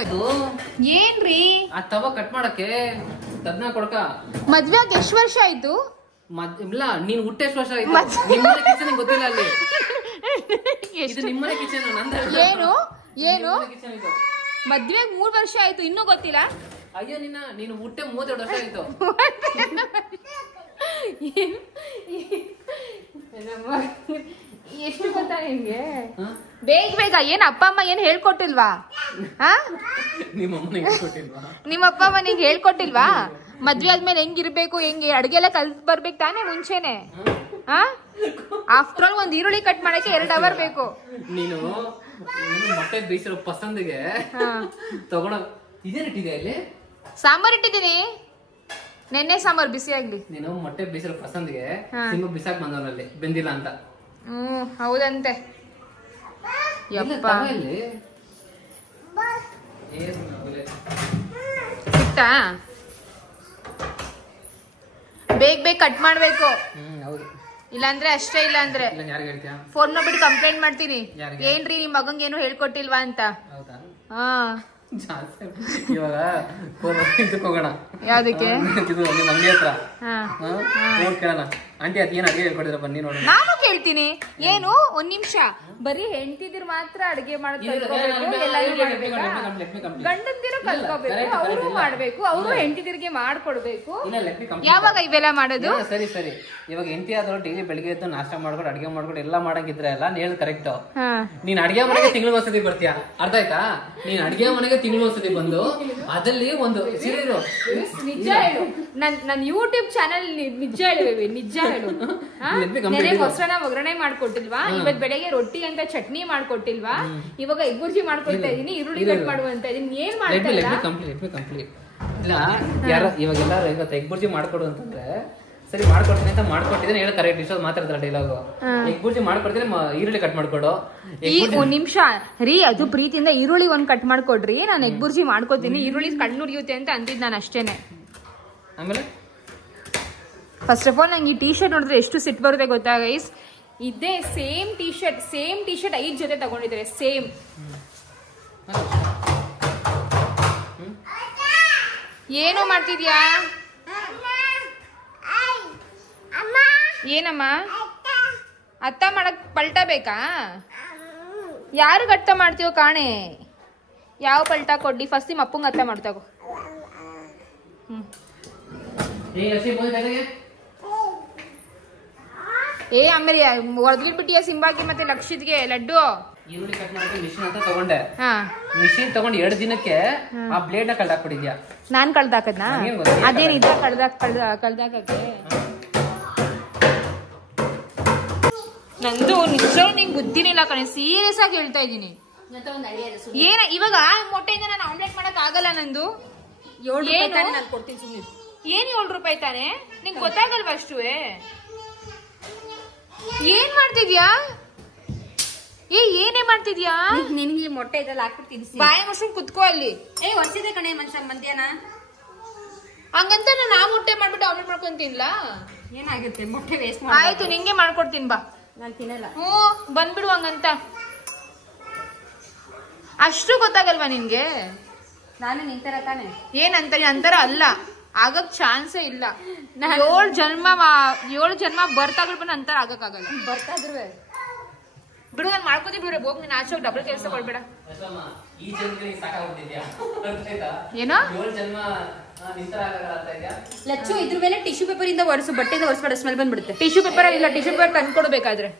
ಏನ್ರಿ ಆ ತವ ಕಟ್ ಮಾಡಕ್ಕೆ ತದ್ನ ಕೊಡ್ಕ. ಮದ್ವೆ ಆಗಿ ಎಷ್ಟು ವರ್ಷ ಆಯ್ತು? ಇಲ್ಲ ನೀನ್ ಹುಟ್ಟೆ ಎಷ್ಟು ವರ್ಷ ಆಯ್ತು? ನಿಮ್ಮನೆ ಕಿಚನ್ ಗೊತ್ತಿಲ್ಲ ಅಲ್ಲಿ. ಇದು ನಿಮ್ಮನೆ ಕಿಚನ್ ನಂದ. ಏನು ಮದ್ವೆಗೆ 3 ವರ್ಷ ಆಯ್ತು ಇನ್ನೂ ಗೊತ್ತಿಲ್ಲ? ಅಯ್ಯೋ ನೀನು ಹುಟ್ಟೆ 32 ವರ್ಷ ಆಯ್ತು. ಎಷ್ಟು ಗೊತ್ತಾ ನಿಮ್ಗೆ? ಬೇಗ ಏನ್ ಅಪ್ಪ ಅಮ್ಮ ಏನ್ ಹೇಳ್ಕೊಟ್ಟಿಲ್ವಾ? ನಿಮ್ಮ ಅಪ್ಪ ಅಮ್ಮ ನಿಂಗೆ ಹೇಳ್ಕೊಟ್ಟಿಲ್ವಾ? ಮದ್ವೆ ಆದ್ಮೇಲೆ ಹೆಂಗಿರ್ಬೇಕು, ಹೆಂಗೆ ಅಡ್ಗೆ ಎಲ್ಲ ಕಲ್ತ್ ಬರ್ಬೇಕು ತಾನೇ ಮುಂಚೆನೆ. ಆಫ್ಟರ್ ಆಲ್ ಒಂದ್ ಈರುಳ್ಳಿ ಕಟ್ ಮಾಡಕ್ಕೆ 2 ಅವರ್ ಬೇಕು. ನೀನು ಮೊಟ್ಟೆ ಬೇಯಿಸಿರೋ ಪಸಂದಿಗೆ ತಗೊಂಡ ಇದೇನಿಟ್ಟಿದೆ ಅಲ್ಲಿ? ಸಾಂಬಾರ್ ಇಟ್ಟಿದ್ದೀನಿ, ನೆನ್ನೆ ಸಾಂಬಾರ್ ಬಿಸಿ ಆಗ್ಲಿ. ನೀನು ಮೊಟ್ಟೆ ಬೇಯಿಸಿರೋ ಪಸಂದಿಗೆ ಸಿಂಹ ಬಿಸಾಕ್ ಬಂದವನಲ್ಲಿ ಬೆಂದಿಲ್ಲ ಅಂತ. ಹೌದಂತೆ. ಸಿಕ್ತಾ? ಬೇಗ ಕಟ್ ಮಾಡ್ಬೇಕು, ಇಲ್ಲಾಂದ್ರೆ ಅಷ್ಟೇ. ಇಲ್ಲಾಂದ್ರೆ ಫೋನ್ ಮಾಡ್ಬಿಟ್ಟು ಕಂಪ್ಲೇಂಟ್ ಮಾಡ್ತೀನಿ. ಏನ್ರಿ ನಿಮ್ ಮಗಂಗೆ ಏನು ಹೇಳ್ಕೊಟ್ಟಿಲ್ವಾ ಅಂತ. ಇವಾಗ ಹೋಗೋಣ. ಯಾವ್ದಕ್ಕೆ? ನಿಮ್ಮ ಅಂಗಡಿ ಹತ್ರ ಕೇಳೋಣ. ಆಂಟಿ ಅದ್ ಏನ್ ಅಡಿಗೆ ಹೇಳ್ಕೊಟ್ಟಿದ್ರ ಬನ್ನಿ ನೋಡೋಣ. ನಾನು ಕೇಳ್ತೀನಿ. ಏನು ಒಂದ್ ನಿಮಿಷ, ಬರೀ ಹೆಂಡತಿದಿರ್ ಮಾತ್ರ ಅಡಿಗೆ ಮಾಡೋದು ಗಂಡಂದಿರು ಕಲ್ಕೋಬೇಕು, ಅವರು ಮಾಡ್ಬೇಕು, ಅವರು ಹೆಂಡತಿದಿರ್ಗೆ ಮಾಡ್ಕೊಡ್ಬೇಕು. ಯಾವಾಗ ಇವೆಲ್ಲ ಮಾಡೋದು? ಸರಿ ಇವಾಗ ಹೆಂಡತಿ ಆದವ್ರು ಡೈಲಿ ಬೆಳಿಗ್ಗೆ ಎದ್ದು ನಾಷ್ಟ ಮಾಡ್ಕೊಂಡು ಅಡಿಗೆ ಮಾಡ್ಕೊಂಡು ಎಲ್ಲ ಮಾಡಂಗಿದ್ರೆ ಎಲ್ಲ ಹೇಳಿ ಕರೆಕ್ಟ್. ನೀನ್ ಅಡಿಗೆ ಮನೆಗೆ ತಿಂಗಳು ಒಂದ್ಸತಿ ಬರ್ತೀಯಾ, ಅರ್ಥ ಆಯ್ತಾ? ನೀನ್ ಅಡಿಗೆ ಮನೆಗೆ ತಿಂಗಳು ಒಂದ್ಸತಿ ಬಂದು ಅದಲ್ಲಿ ಒಂದು ನಿಜ ಹೇಳು. ನನ್ ಯೂಟ್ಯೂಬ್ ಚಾನಲ್ ನಿಜ ಹೇಳುವೆ, ನಿಜ ಹೇಳು. ಮೊಸರನ್ನ ಒಗ್ಗರಣೆ ಮಾಡ್ಕೊಟ್ಟಿಲ್ವಾ? ಇವತ್ ಬೆಳಗ್ಗೆ ರೊಟ್ಟಿ ಅಂತ ಚಟ್ನಿ ಮಾಡ್ಕೊಟ್ಟಿಲ್ವಾ? ಇವಾಗ ಎಗ್ ಬುರ್ಜಿ ಮಾಡ್ಕೊಡ್ತಾ ಇದೀನಿ, ಈರುಳ್ಳಿ ಕಟ್ ಮಾಡುವಂತ ಇದೀನಿ. ಏನ್ ಮಾಡ್ತಾ ಇಲ್ಲ? ಇಲ್ಲ ಯಾರು ಇವಾಗೆಲ್ಲ ಎಗ್ ಬುರ್ಜಿ ಮಾಡ್ಕೊಡು ಅಂತಂದ್ರೆ ಸರಿ ಮಾಡ್ಕೊಡ್ತೀನಿ ಅಂತ ಮಾಡ್ಕೊಟ್ಟಿದ್ದೀನಿ ಹೇಳಿ ಕರೆಕ್ಟ್ ಇಷ್ಟೊಂದು ಮಾತಾಡ್ತಾರೆ ಡೈಲಾಗು. ಎಗ್ ಬುರ್ಜಿ ಮಾಡ್ಕೊಡ್ತೀನಿ, ಈರುಳ್ಳಿ ಕಟ್ ಮಾಡ್ಕೊಡು. ಒಂದ್ ನಿಮಿಷ ರೀ, ಅದು ಪ್ರೀತಿಯಿಂದ ಈರುಳ್ಳಿ ಒಂದ್ ಕಟ್ ಮಾಡ್ಕೊಡ್ರಿ, ನಾನು ಎಗ್ ಬುರ್ಜಿ ಮಾಡ್ಕೊತೀನಿ, ಈರುಳ್ಳಿ ಕಣ್ಣು ಉರಿಯುತ್ತೆ ಅಂತ ಅಂದಿದ್ ನಾನು ಅಷ್ಟೇನೆ. ಆಮೇಲೆ ಫಸ್ಟ್ ಆಫ್ ಆಲ್ ನಂಗೆ ಈ ಟೀ ಶರ್ಟ್ ನೋಡಿದ್ರೆ ಎಷ್ಟು ಸಿಟ್ ಬರುತ್ತೆ ಗೊತ್ತಾ ಗೈಸ್. ಇದೇ ಸೇಮ್ ಟೀ ಶರ್ಟ್ 5 ಜೊತೆ ತಗೊಂಡಿದ್ದಾರೆ ಸೇಮ್. ಏನು ಮಾಡ್ತಿದ್ಯಾ? ಏನಮ್ಮ ಅತ್ತ ಮಾಡಕ್ ಪಲ್ಟ ಬೇಕಾ? ಯಾರಿಗ ಅರ್ಥ ಮಾಡ್ತೀವೋ ಕಾಣೆ, ಯಾವ ಪಲ್ಟ ಕೊಡ್ಲಿ? ಫಸ್ಟ್ ನಿಮ್ಮ ಅಪ್ಪಂಗೆ ಅರ್ಥ ಮಾಡ್ತಾಗೋ. ಏ ಆಮೇಲೆ ಹೊರದ್ಬಿಟ್ಟಿಯ ಸಿಂಬಾಗಿ ಮತ್ತೆ ಲಕ್ಷಿತ್ಗೆ ಲಡ್ಡು. ಈರುಳ್ಳಿ ಕಟ್ ಮಾಡೋಕೆ ಮಿಷಿನ್ ಅಂತ ತಗೊಂಡೆ. ಮಿಷಿನ್ ತಗೊಂಡು 2 ದಿನಕ್ಕೆ ಆ ಬ್ಲೇಡ್ ನ ಕಳ್ದಾಕ್ಬಿಟ್ಟಿದ್ಯಾ? ನಾನ್ ಕಳ್ದಾಕದ್ನಾ? ಅದೇನಿದ್ದ ಕಳ್ದಾಕಕ್ಕೆ ನಂದು ನಿಜ ನಿಂಗೆ ಬುದ್ಧಿನಿಲ್ಲ ಕಣೆ, ಸೀರಿಯಸ್ ಆಗಿ ಹೇಳ್ತಾ ಇದ್ದೀನಿ. ಏನ ಇವಾಗ ಮೊಟ್ಟೆಯಿಂದ ನಾನು ಆಮ್ಲೆಟ್ ಮಾಡಕ್ ಆಗಲ್ಲ ನಂದು. ಏನ್ 7 ರೂಪಾಯಿ ತಾನೆ? ನಿಂಗೆ ಗೊತ್ತಾಗಲ್ವಾ ಅಷ್ಟು? ಏನ್ ಮಾಡ್ತಿದ್ಯಾ? ಏನೇ ಮಾಡ್ತಿದ್ಯಾ? ನಿನ್ಗೆ ಮೊಟ್ಟೆ ಇದ್ರಲ್ಲಿ ಹಾಕ್ಬಿಡ್ತೀನಿ, ಬಾಯಿ ಮುಸ್ಕೊಂಡ್ ಕುತ್ಕೋ ಅಲ್ಲಿ. ಹೊರ್ಸಿದೆ ಕಣೆ ಮನುಷ್ಯ ಮಧ್ಯಾಹ್ನ. ಹಂಗಂತ ನಾನು ಆ ಮೊಟ್ಟೆ ಮಾಡ್ಬಿಟ್ಟು ಆಮ್ಲೆಟ್ ಮಾಡ್ಕೊಂಡ್ ತಿನ್ಲಾ? ಏನಾಗುತ್ತೆ ಮೊಟ್ಟೆ ವೇಸ್ಟ್ ಆಯ್ತು ನಿಂಗೆ ಮಾಡ್ಕೊಡ್ತೀನಿ ಬಾ. ನಾನು ತಿನ್ನಲ್ಲ. ಬಂದ್ಬಿಡು ಹಂಗಂತ. ಅಷ್ಟು ಗೊತ್ತಾಗಲ್ವಾ ನಿನ್ಗೆ? ನಾನು ನಿಂತರ ತಾನೆ. ಏನಂತ ಅಂತರ ಅಲ್ಲ, ಆಗಕ್ ಚಾನ್ಸೇ ಇಲ್ಲ. 7 ಜನ್ಮ ಬರ್ತಾಗ್ಬಿಟ್ಟು ನಂತರ ಆಗಕ್ಕಾಗಲ್ಲ. ಬರ್ತಾದ್ರು ಬಿಡು, ನಾನು ಮಾಡ್ಕೋತೀವಿ ಬಿಡ್ರೆ ಹೋಗಿ. ನೀನ್ ಆಚೆ ಡಬಲ್ ಕೆಲಸ ಕೊಡ್ಬೇಡ. ಏನೋ ಲಚ್ಚು ಇದ್ರ ಮೇಲೆ ಟಿಶ್ಯೂ ಪೇಪರ್ ಇಂದ ಒರೆಸು, ಬಟ್ಟೆಯಿಂದ ಒರೆಸ್ಬೇಡ, ಸ್ಮೆಲ್ ಬಂದ್ಬಿಡುತ್ತೆ. ಟಿಶ್ಯೂ ಪೇಪರ್ ಇಲ್ಲ, ಟಿಶ್ಯೂ ಪೇಪರ್ ತಂದ್ಕೊಡ್ಬೇಕಾದ್ರೆ.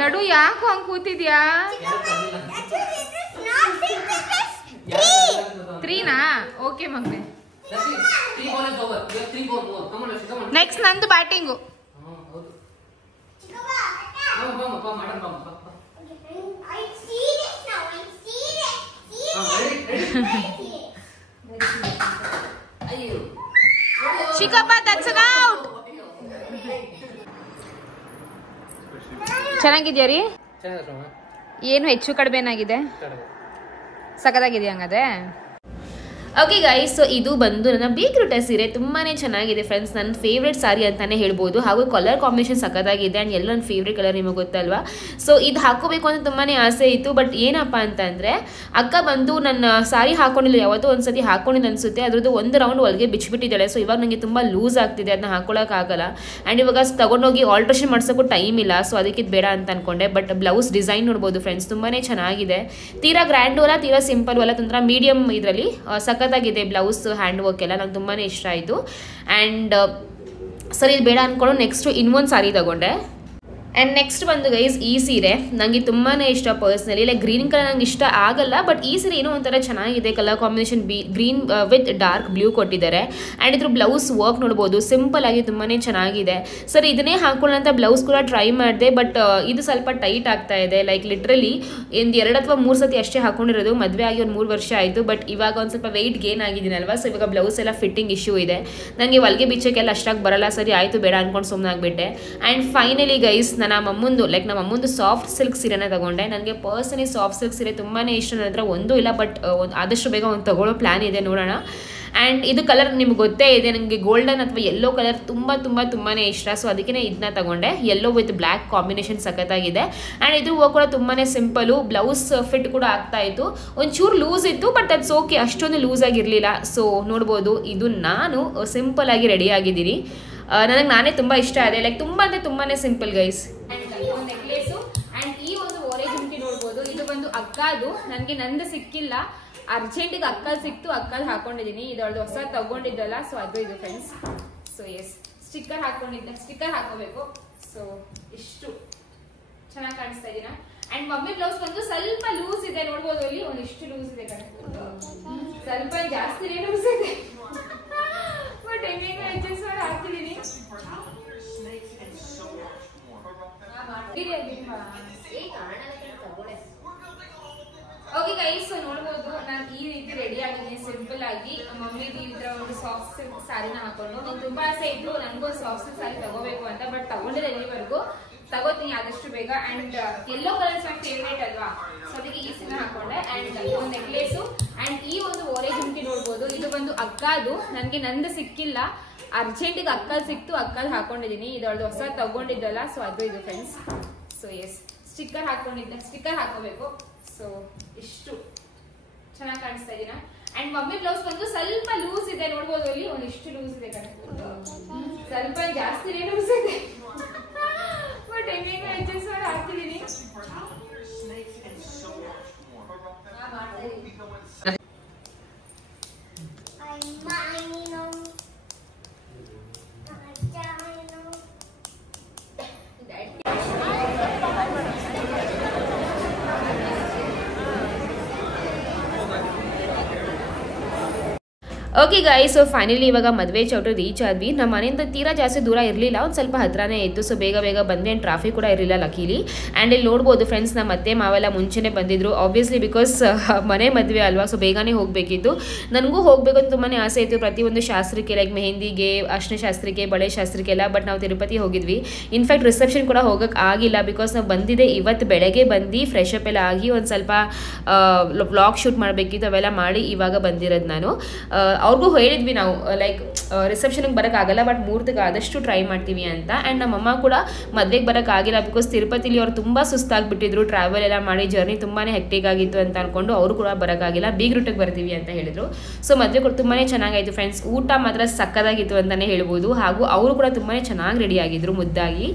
ಲಡು ಯಾಕೋ ಹಂಗ್ ಕೂತಿದ್ಯಾ? 3ನಾ? ಓಕೆ ಮಗ್ನೆ. ನೆಕ್ಸ್ಟ್ ನಂದು ಬ್ಯಾಟಿಂಗು. ಚಿಕ್ಕಪ್ಪ ದಟ್ಸ್ ಔಟ್. ಚೆನ್ನಾಗಿದ್ಯಾ ರೀ? ಏನು ಹೆಚ್ಚು ಕಡಿಮೆ ಏನಾಗಿದೆ? ಸಖತ್ತಾಗಿದೆಯಾ ಹಂಗಾದ್ರೆ? ಓಕೆ ಗೈಸ್, ಸೊ ಇದು ಬಂದು ನನ್ನ ಬೀಗ್ರೂಟ ಸೀರೆ. ತುಂಬಾ ಚೆನ್ನಾಗಿದೆ ಫ್ರೆಂಡ್ಸ್, ನನ್ನ ಫೇವ್ರೇಟ್ ಸಾರಿ ಅಂತಲೇ ಹೇಳ್ಬೋದು. ಹಾಗೂ ಕಲರ್ ಕಾಂಬಿನೇಷನ್ ಸಖತ್ತಾಗಿದೆ ಆ್ಯಂಡ್ ಎಲ್ಲ ನನ್ನ ಫೇವ್ರೇಟ್ ಕಲರ್ ನಿಮಗೆ ಗೊತ್ತಲ್ವಾ. ಸೊ ಇದು ಹಾಕೋಬೇಕು ಅಂತ ತುಂಬಾ ಆಸೆ ಇತ್ತು. ಬಟ್ ಏನಪ್ಪ ಅಂತಂದರೆ ಅಕ್ಕ ಬಂದು ನನ್ನ ಸಾರಿ ಹಾಕೊಂಡಿಲ್ಲ, ಯಾವತ್ತೂ ಒಂದು ಸತಿ ಹಾಕೊಂಡಿದ್ದು ಅನಿಸುತ್ತೆ. ಅದ್ರದ್ದು ಒಂದು ರೌಂಡ್ ಒಳಗೆ ಬಿಚ್ಚಿಬಿಟ್ಟಿದ್ದಾಳೆ. ಸೊ ಇವಾಗ ನನಗೆ ತುಂಬ ಲೂಸ್ ಆಗ್ತಿದೆ, ಅದನ್ನ ಹಾಕೊಳ್ಳೋಕ್ಕಾಗಲ್ಲ. ಆ್ಯಂಡ್ ಇವಾಗ ತಗೊಂಡೋಗಿ ಆಲ್ಟ್ರೇಷನ್ ಮಾಡ್ಸೋಕ್ಕೂ ಟೈಮ್ ಇಲ್ಲ. ಸೊ ಅದಕ್ಕೆ ಇದು ಬೇಡ ಅಂತ ಅಂದ್ಕೊಂಡೆ. ಬಟ್ ಬ್ಲೌಸ್ ಡಿಸೈನ್ ನೋಡ್ಬೋದು ಫ್ರೆಂಡ್ಸ್, ತುಂಬಾ ಚೆನ್ನಾಗಿದೆ. ತೀರಾ ಗ್ರ್ಯಾಂಡು ಅಲ್ಲ, ತೀರಾ ಸಿಂಪಲ್ ಅಲ್ಲ, ಒಂಥರ ಮೀಡಿಯಮ್ ಇದರಲ್ಲಿ ಸಖತ್ತಾಗಿದೆ ಬ್ಲೌಸ್ ಹ್ಯಾಂಡ್ ವರ್ಕ್ ಎಲ್ಲ. ನಂಗೆ ತುಂಬಾ ಇಷ್ಟ ಆಯಿತು. ಆ್ಯಂಡ್ ಸರಿ ಇದು ಬೇಡ ಅಂದ್ಕೊಂಡು ನೆಕ್ಸ್ಟು ಇನ್ನೊಂದು ಸಾರಿ ತಗೊಂಡೆ. ಆ್ಯಂಡ್ ನೆಕ್ಸ್ಟ್ ಬಂದು ಗೈಸ್ ಈ ಸೀರೆ ನನಗೆ ತುಂಬಾ ಇಷ್ಟ ಪರ್ಸ್ನಲಿ. ಲೈಕ್ ಗ್ರೀನ್ ಕಲರ್ ನಂಗೆ ಇಷ್ಟ ಆಗಲ್ಲ, ಬಟ್ ಈ ಸೀರೆ ಏನೋ ಒಂಥರ ಚೆನ್ನಾಗಿದೆ. Colour combination green with dark blue ಕೊಟ್ಟಿದ್ದಾರೆ. ಆ್ಯಂಡ್ ಇದ್ರ ಬ್ಲೌಸ್ ವರ್ಕ್ ನೋಡ್ಬೋದು, ಸಿಂಪಲ್ ಆಗಿ ತುಂಬಾ ಚೆನ್ನಾಗಿದೆ. ಸರ್ ಇದನ್ನೇ ಹಾಕೊಳ್ಳೋಂಥ ಬ್ಲೌಸ್ ಕೂಡ ಟ್ರೈ ಮಾಡಿದೆ, ಬಟ್ ಇದು ಸ್ವಲ್ಪ ಟೈಟ್ ಆಗ್ತಾ ಇದೆ. ಲೈಕ್ ಲಿಟ್ರಲಿ ಒಂದು 2 ಅಥವಾ 3 ಸತಿ ಅಷ್ಟೇ ಹಾಕೊಂಡಿರೋದು. ಮದುವೆ ಆಗಿ ಒಂದು 3 ವರ್ಷ ಆಯಿತು. ಬಟ್ ಇವಾಗ ಒಂದು ಸ್ವಲ್ಪ ವೆಯ್ಟ್ ಗೇನ್ ಆಗಿದ್ದೀನಲ್ವಾ, ಸೊ ಇವಾಗ ಬ್ಲೌಸ್ ಎಲ್ಲ ಫಿಟ್ಟಿಂಗ್ ಇಶ್ಯೂ ಇದೆ. ನನಗೆ ಹೊಲಿಗೆ ಬಿಚ್ಚೋಕ್ಕೆಲ್ಲ ಅಷ್ಟಾಗಿ ಬರಲ್ಲ. ಸರಿ ಆಯಿತು ಬೇಡ ಅಂದ್ಕೊಂಡು ಸುಮ್ಮನೆ ಆಗಿಬಿಟ್ಟೆ. ಆ್ಯಂಡ್ ಫೈನಲಿ ಗೈಸ್ ನಮ್ಮ ಅಮ್ಮಂದು ಸಾಫ್ಟ್ ಸಿಲ್ಕ್ ಸೀರೆನ ತಗೊಂಡೆ. ನನಗೆ ಪರ್ಸನಲಿ ಸಾಫ್ಟ್ ಸಿಲ್ಕ್ ಸೀರೆ ತುಂಬಾ ಇಷ್ಟ. ನನ್ನ ಹತ್ರ ಒಂದೂ ಇಲ್ಲ, ಬಟ್ ಆದಷ್ಟು ಬೇಗ ಒಂದು ತಗೊಳ್ಳೋ ಪ್ಲ್ಯಾನ್ ಇದೆ, ನೋಡೋಣ. ಆ್ಯಂಡ್ ಇದು ಕಲರ್ ನಿಮ್ಗೆ ಗೊತ್ತೇ ಇದೆ, ನನಗೆ ಗೋಲ್ಡನ್ ಅಥವಾ ಯೆಲ್ಲೋ ಕಲರ್ ತುಂಬಾ ಇಷ್ಟ. ಸೊ ಅದಕ್ಕೆ ಇದನ್ನ ತಗೊಂಡೆ. ಯೆಲ್ಲೋ ವಿತ್ ಬ್ಲ್ಯಾಕ್ ಕಾಂಬಿನೇಷನ್ ಸಖತ್ತಾಗಿದೆ. ಆ್ಯಂಡ್ ಇದ್ರ ವರ್ಕ್ ಕೂಡ ತುಂಬಾ ಸಿಂಪಲು. ಬ್ಲೌಸ್ ಫಿಟ್ ಕೂಡ ಆಗ್ತಾ ಇತ್ತು. ಒಂಚೂರು ಲೂಸ್ ಇತ್ತು, ಬಟ್ ಅದು ಓಕೆ, ಅಷ್ಟೊಂದು ಲೂಸ್ ಆಗಿರಲಿಲ್ಲ. ಸೊ ನೋಡ್ಬೋದು, ಇದು ನಾನು ಸಿಂಪಲ್ ಆಗಿ ರೆಡಿ ಆಗಿದ್ದೀನಿ. ನನಗೆ ನಾನೇ ತುಂಬ ಇಷ್ಟ ಆಗಿದೆ. ಲೈಕ್ ತುಂಬ ಅಂದರೆ ತುಂಬಾ ಸಿಂಪಲ್ ಗೈಸ್. ನೆಕ್ಲೇಸು ಆ್ಯಂಡ್ ಈ ಒಂದು ಓರೆ ಜುಮ್ಕಿ ನೋಡ್ಬೋದು. ಇದು ಬಂದು ಅಕ್ಕದು, ನನಗೆ ನಂದು ಸಿಕ್ಕಿಲ್ಲ. ಅರ್ಜೆಂಟಿಗೆ ಅಕ್ಕಲ್ ಸಿಕ್ತು, ಅಕ್ಕಲ್ ಹಾಕೊಂಡಿದ್ದೀನಿ. ಇದೊಳ್ದು ಹೊಸ ತಗೊಂಡಿದ್ದಲ್ಲ, ಸೊ ಅದು ಇದು ಫ್ರೆಂಡ್ಸ್. ಸೊ ಎಸ್, ಸ್ಟಿಕ್ಕರ್ ಹಾಕೊಂಡಿದ್ದೆ, ಸ್ಟಿಕ್ಕರ್ ಹಾಕೋಬೇಕು. ಸೊ ಇಷ್ಟು ಚೆನ್ನಾಗಿ ಕಾಣಿಸ್ತಾ ಇದ್ದೀನ. ಅಂಡ್ ಮಮ್ಮಿ ಬ್ಲೌಸ್ ಬಂದು ಸ್ವಲ್ಪ ಲೂಸ್ ಇದೆ, ನೋಡ್ಬೋದು ಅಲ್ಲಿ ಒಂದಿಷ್ಟು ಲೂಸ್ ಇದೆ ಕಡೆ, ಸ್ವಲ್ಪ ಜಾಸ್ತಿನೇ ಲೂಸ್ ಇದೆ, ಬಟ್ ಹೆಂಗೆ ಅಡ್ಜಸ್ಟ್ ಮಾಡಿ ಹಾಕ್ತಿದೀನಿ. ಓಕೆ ಗೈಸ್, ನೋಡ್ಬೋದು ನಾನು ಈ ರೀತಿ ರೆಡಿ ಆಗಿದ್ದೀನಿ ಸಿಂಪಲ್ ಆಗಿ. ಮಮ್ಮಿದು ಈ ತರ ಒಂದು ಸಾಫ್ಟ್ ಸಿಲ್ಕ್ ಸ್ಯಾರಿನ ಹಾಕೊಂಡು, ನಂಗೆ ತುಂಬಾ ಆಸೆ ಇತ್ತು ನನಗೂ ಸಾಫ್ಟ್ ಸಿಲ್ಕ್ ಸ್ಯಾರಿ ತಗೋಬೇಕು ಅಂತ, ಬಟ್ ತಗೊಂಡಿಲ್ಲ ಇಲ್ಲಿವರೆಗೂ, ತಗೋತೀನಿ ಆದಷ್ಟು ಬೇಗ. And yellow colours my favourite ಅಲ್ವಾ, ಸೊ ಅದಕ್ಕೆ ಈ ಸಿನ್ನ ಹಾಕೊಂಡೆ. ಅಂಡ್ ಒಂದು ನೆಕ್ಲೇಸು ಅಂಡ್ ಈ ಒಂದು ಓರೆ ಜುಮ್ಕಿ ನೋಡ್ಬೋದು, ಇದು ಬಂದು ಅಕ್ಕದು, ನನಗೆ ನಂದು ಸಿಕ್ಕಿಲ್ಲ, ಅರ್ಜೆಂಟಿಗೆ ಅಕ್ಕಲ್ ಸಿಕ್ತು, ಅಕ್ಕಲ್ ಹಾಕೊಂಡಿದ್ದೀನಿ. ಇದೊಳ್ದು ಹೊಸ ತಗೊಂಡಿದ್ದಲ್ಲ, ಸೊ ಅದು ಇದು ಫ್ರೆಂಡ್ಸ್. ಸೊ ಎಸ್, ಸ್ಟಿಕ್ಕರ್ ಹಾಕೊಂಡಿದ್ದೆ, ಸ್ಟಿಕ್ಕರ್ ಹಾಕೋಬೇಕು. ಸೊ ಇಷ್ಟು ಚೆನ್ನಾಗಿ ಕಾಣಿಸ್ತಾ ಇದೀನ. ಅಂಡ್ ಮಮ್ಮಿ ಬ್ಲೌಸ್ ಬಂದು ಸ್ವಲ್ಪ ಲೂಸ್ ಇದೆ, ನೋಡ್ಬೋದು ಅಲ್ಲಿ ಒಂದಿಷ್ಟು ಲೂಸ್ ಇದೆ ಕಡೆ, ಸ್ವಲ್ಪ ಜಾಸ್ತಿನೇ ಲೂಸ್ ಇದೆ, ಬಟ್ ಹೆಂಗೆ ಅಡ್ಜಸ್ಟ್ ಮಾಡಿ ಹಾಕ್ತಿದೀನಿ. ಓಕೆ ಗಾಯ್ಸ್, ಸೊ ಫೈನಲಿ ಇವಾಗ ಮದುವೆ ಚೌಟ್ರಿ ರೀಚ್ ಆದ್ವಿ. ನಮ್ಮ ಮನೆಯಿಂದ ತೀರಾ ಜಾಸ್ತಿ ದೂರ ಇರಲಿಲ್ಲ, ಒಂದು ಸ್ವಲ್ಪ ಹತ್ರನೇ ಇತ್ತು. ಸೊ ಬೇಗ ಬೇಗ ಬಂದ್ವಿ, ಆ್ಯಂಡ್ ಟ್ರಾಫಿಕ್ ಕೂಡ ಇರಲಿಲ್ಲ ಲಕೀಲಿ. ಆ್ಯಂಡ್ ಇಲ್ಲಿ ನೋಡ್ಬೋದು ಫ್ರೆಂಡ್ಸ್, ನಮ್ಮ ಅತ್ತೆ ಮಾವೆಲ್ಲ ಮುಂಚೆನೇ ಬಂದಿದ್ರು, ಆಬ್ವಿಯಸ್ಲಿ ಬಿಕಾಸ್ ಮನೆ ಮದುವೆ ಅಲ್ವಾ, ಸೊ ಬೇಗನೆ ಹೋಗಬೇಕಿತ್ತು. ನನಗೂ ಹೋಗಬೇಕು ಅಂತ ತುಂಬಾ ಆಸೆ ಇತ್ತು, ಪ್ರತಿಯೊಂದು ಶಾಸ್ತ್ರಕ್ಕೆ, ಲೈಕ್ ಮೆಹಂದಿಗೆ, ಅರ್ಶಿನ ಶಾಸ್ತ್ರಕ್ಕೆ, ಬಳೆ ಶಾಸ್ತ್ರಕ್ಕೆಲ್ಲ. ಬಟ್ ನಾವು ತಿರುಪತಿ ಹೋಗಿದ್ವಿ. ಇನ್ಫ್ಯಾಕ್ಟ್ ರಿಸೆಪ್ಷನ್ ಕೂಡ ಹೋಗೋಕ್ಕೆ ಆಗಿಲ್ಲ, ಬಿಕಾಸ್ ನಾವು ಬಂದಿದ್ದೆ ಇವತ್ತು ಬೆಳಗ್ಗೆ ಬಂದು ಫ್ರೆಶ್ ಅಪ್ ಎಲ್ಲ ಆಗಿ ಒಂದು ಸ್ವಲ್ಪ ವ್ಲಾಗ್ ಶೂಟ್ ಮಾಡಬೇಕಿತ್ತು, ಅವೆಲ್ಲ ಮಾಡಿ ಇವಾಗ ಬಂದಿರೋದು ನಾನು. ಅವ್ರಿಗೂ ಹೇಳಿದ್ವಿ ನಾವು, ಲೈಕ್ ರಿಸೆಪ್ಷನ್ಗೆ ಬರೋಕ್ಕಾಗಲ್ಲ, ಬಟ್ ಮುಹೂರ್ತಕ್ಕೆ ಆದಷ್ಟು ಟ್ರೈ ಮಾಡ್ತೀವಿ ಅಂತ. ಆ್ಯಂಡ್ ನಮ್ಮಮ್ಮ ಕೂಡ ಮದುವೆಗೆ ಬರೋಕ್ಕಾಗಿಲ್ಲ, ಬಿಕಾಸ್ ತಿರುಪತಿಲಿ ಅವ್ರು ತುಂಬ ಸುಸ್ತಾಗಿಬಿಟ್ಟಿದ್ರು, ಟ್ರಾವೆಲ್ ಎಲ್ಲ ಮಾಡಿ, ಜರ್ನಿ ತುಂಬಾ ಹೆಕ್ಟಿಕ್ ಆಗಿತ್ತು ಅಂತ ಅಂದ್ಕೊಂಡು ಅವರು ಕೂಡ ಬರೋಕ್ಕಾಗಿಲ್ಲ, ಬೀಗ್ ರೂಟಿಗೆ ಬರ್ತೀವಿ ಅಂತ ಹೇಳಿದ್ರು. ಸೊ ಮದುವೆ ಕೂಡ ತುಂಬಾ ಚೆನ್ನಾಗಾಯಿತು ಫ್ರೆಂಡ್ಸ್, ಊಟ ಮಾತ್ರ ಸಕ್ಕದಾಗಿತ್ತು ಅಂತಲೇ ಹೇಳ್ಬೋದು. ಹಾಗೂ ಅವರು ಕೂಡ ತುಂಬಾ ಚೆನ್ನಾಗಿ ರೆಡಿ ಆಗಿದ್ರು, ಮುದ್ದಾಗಿ.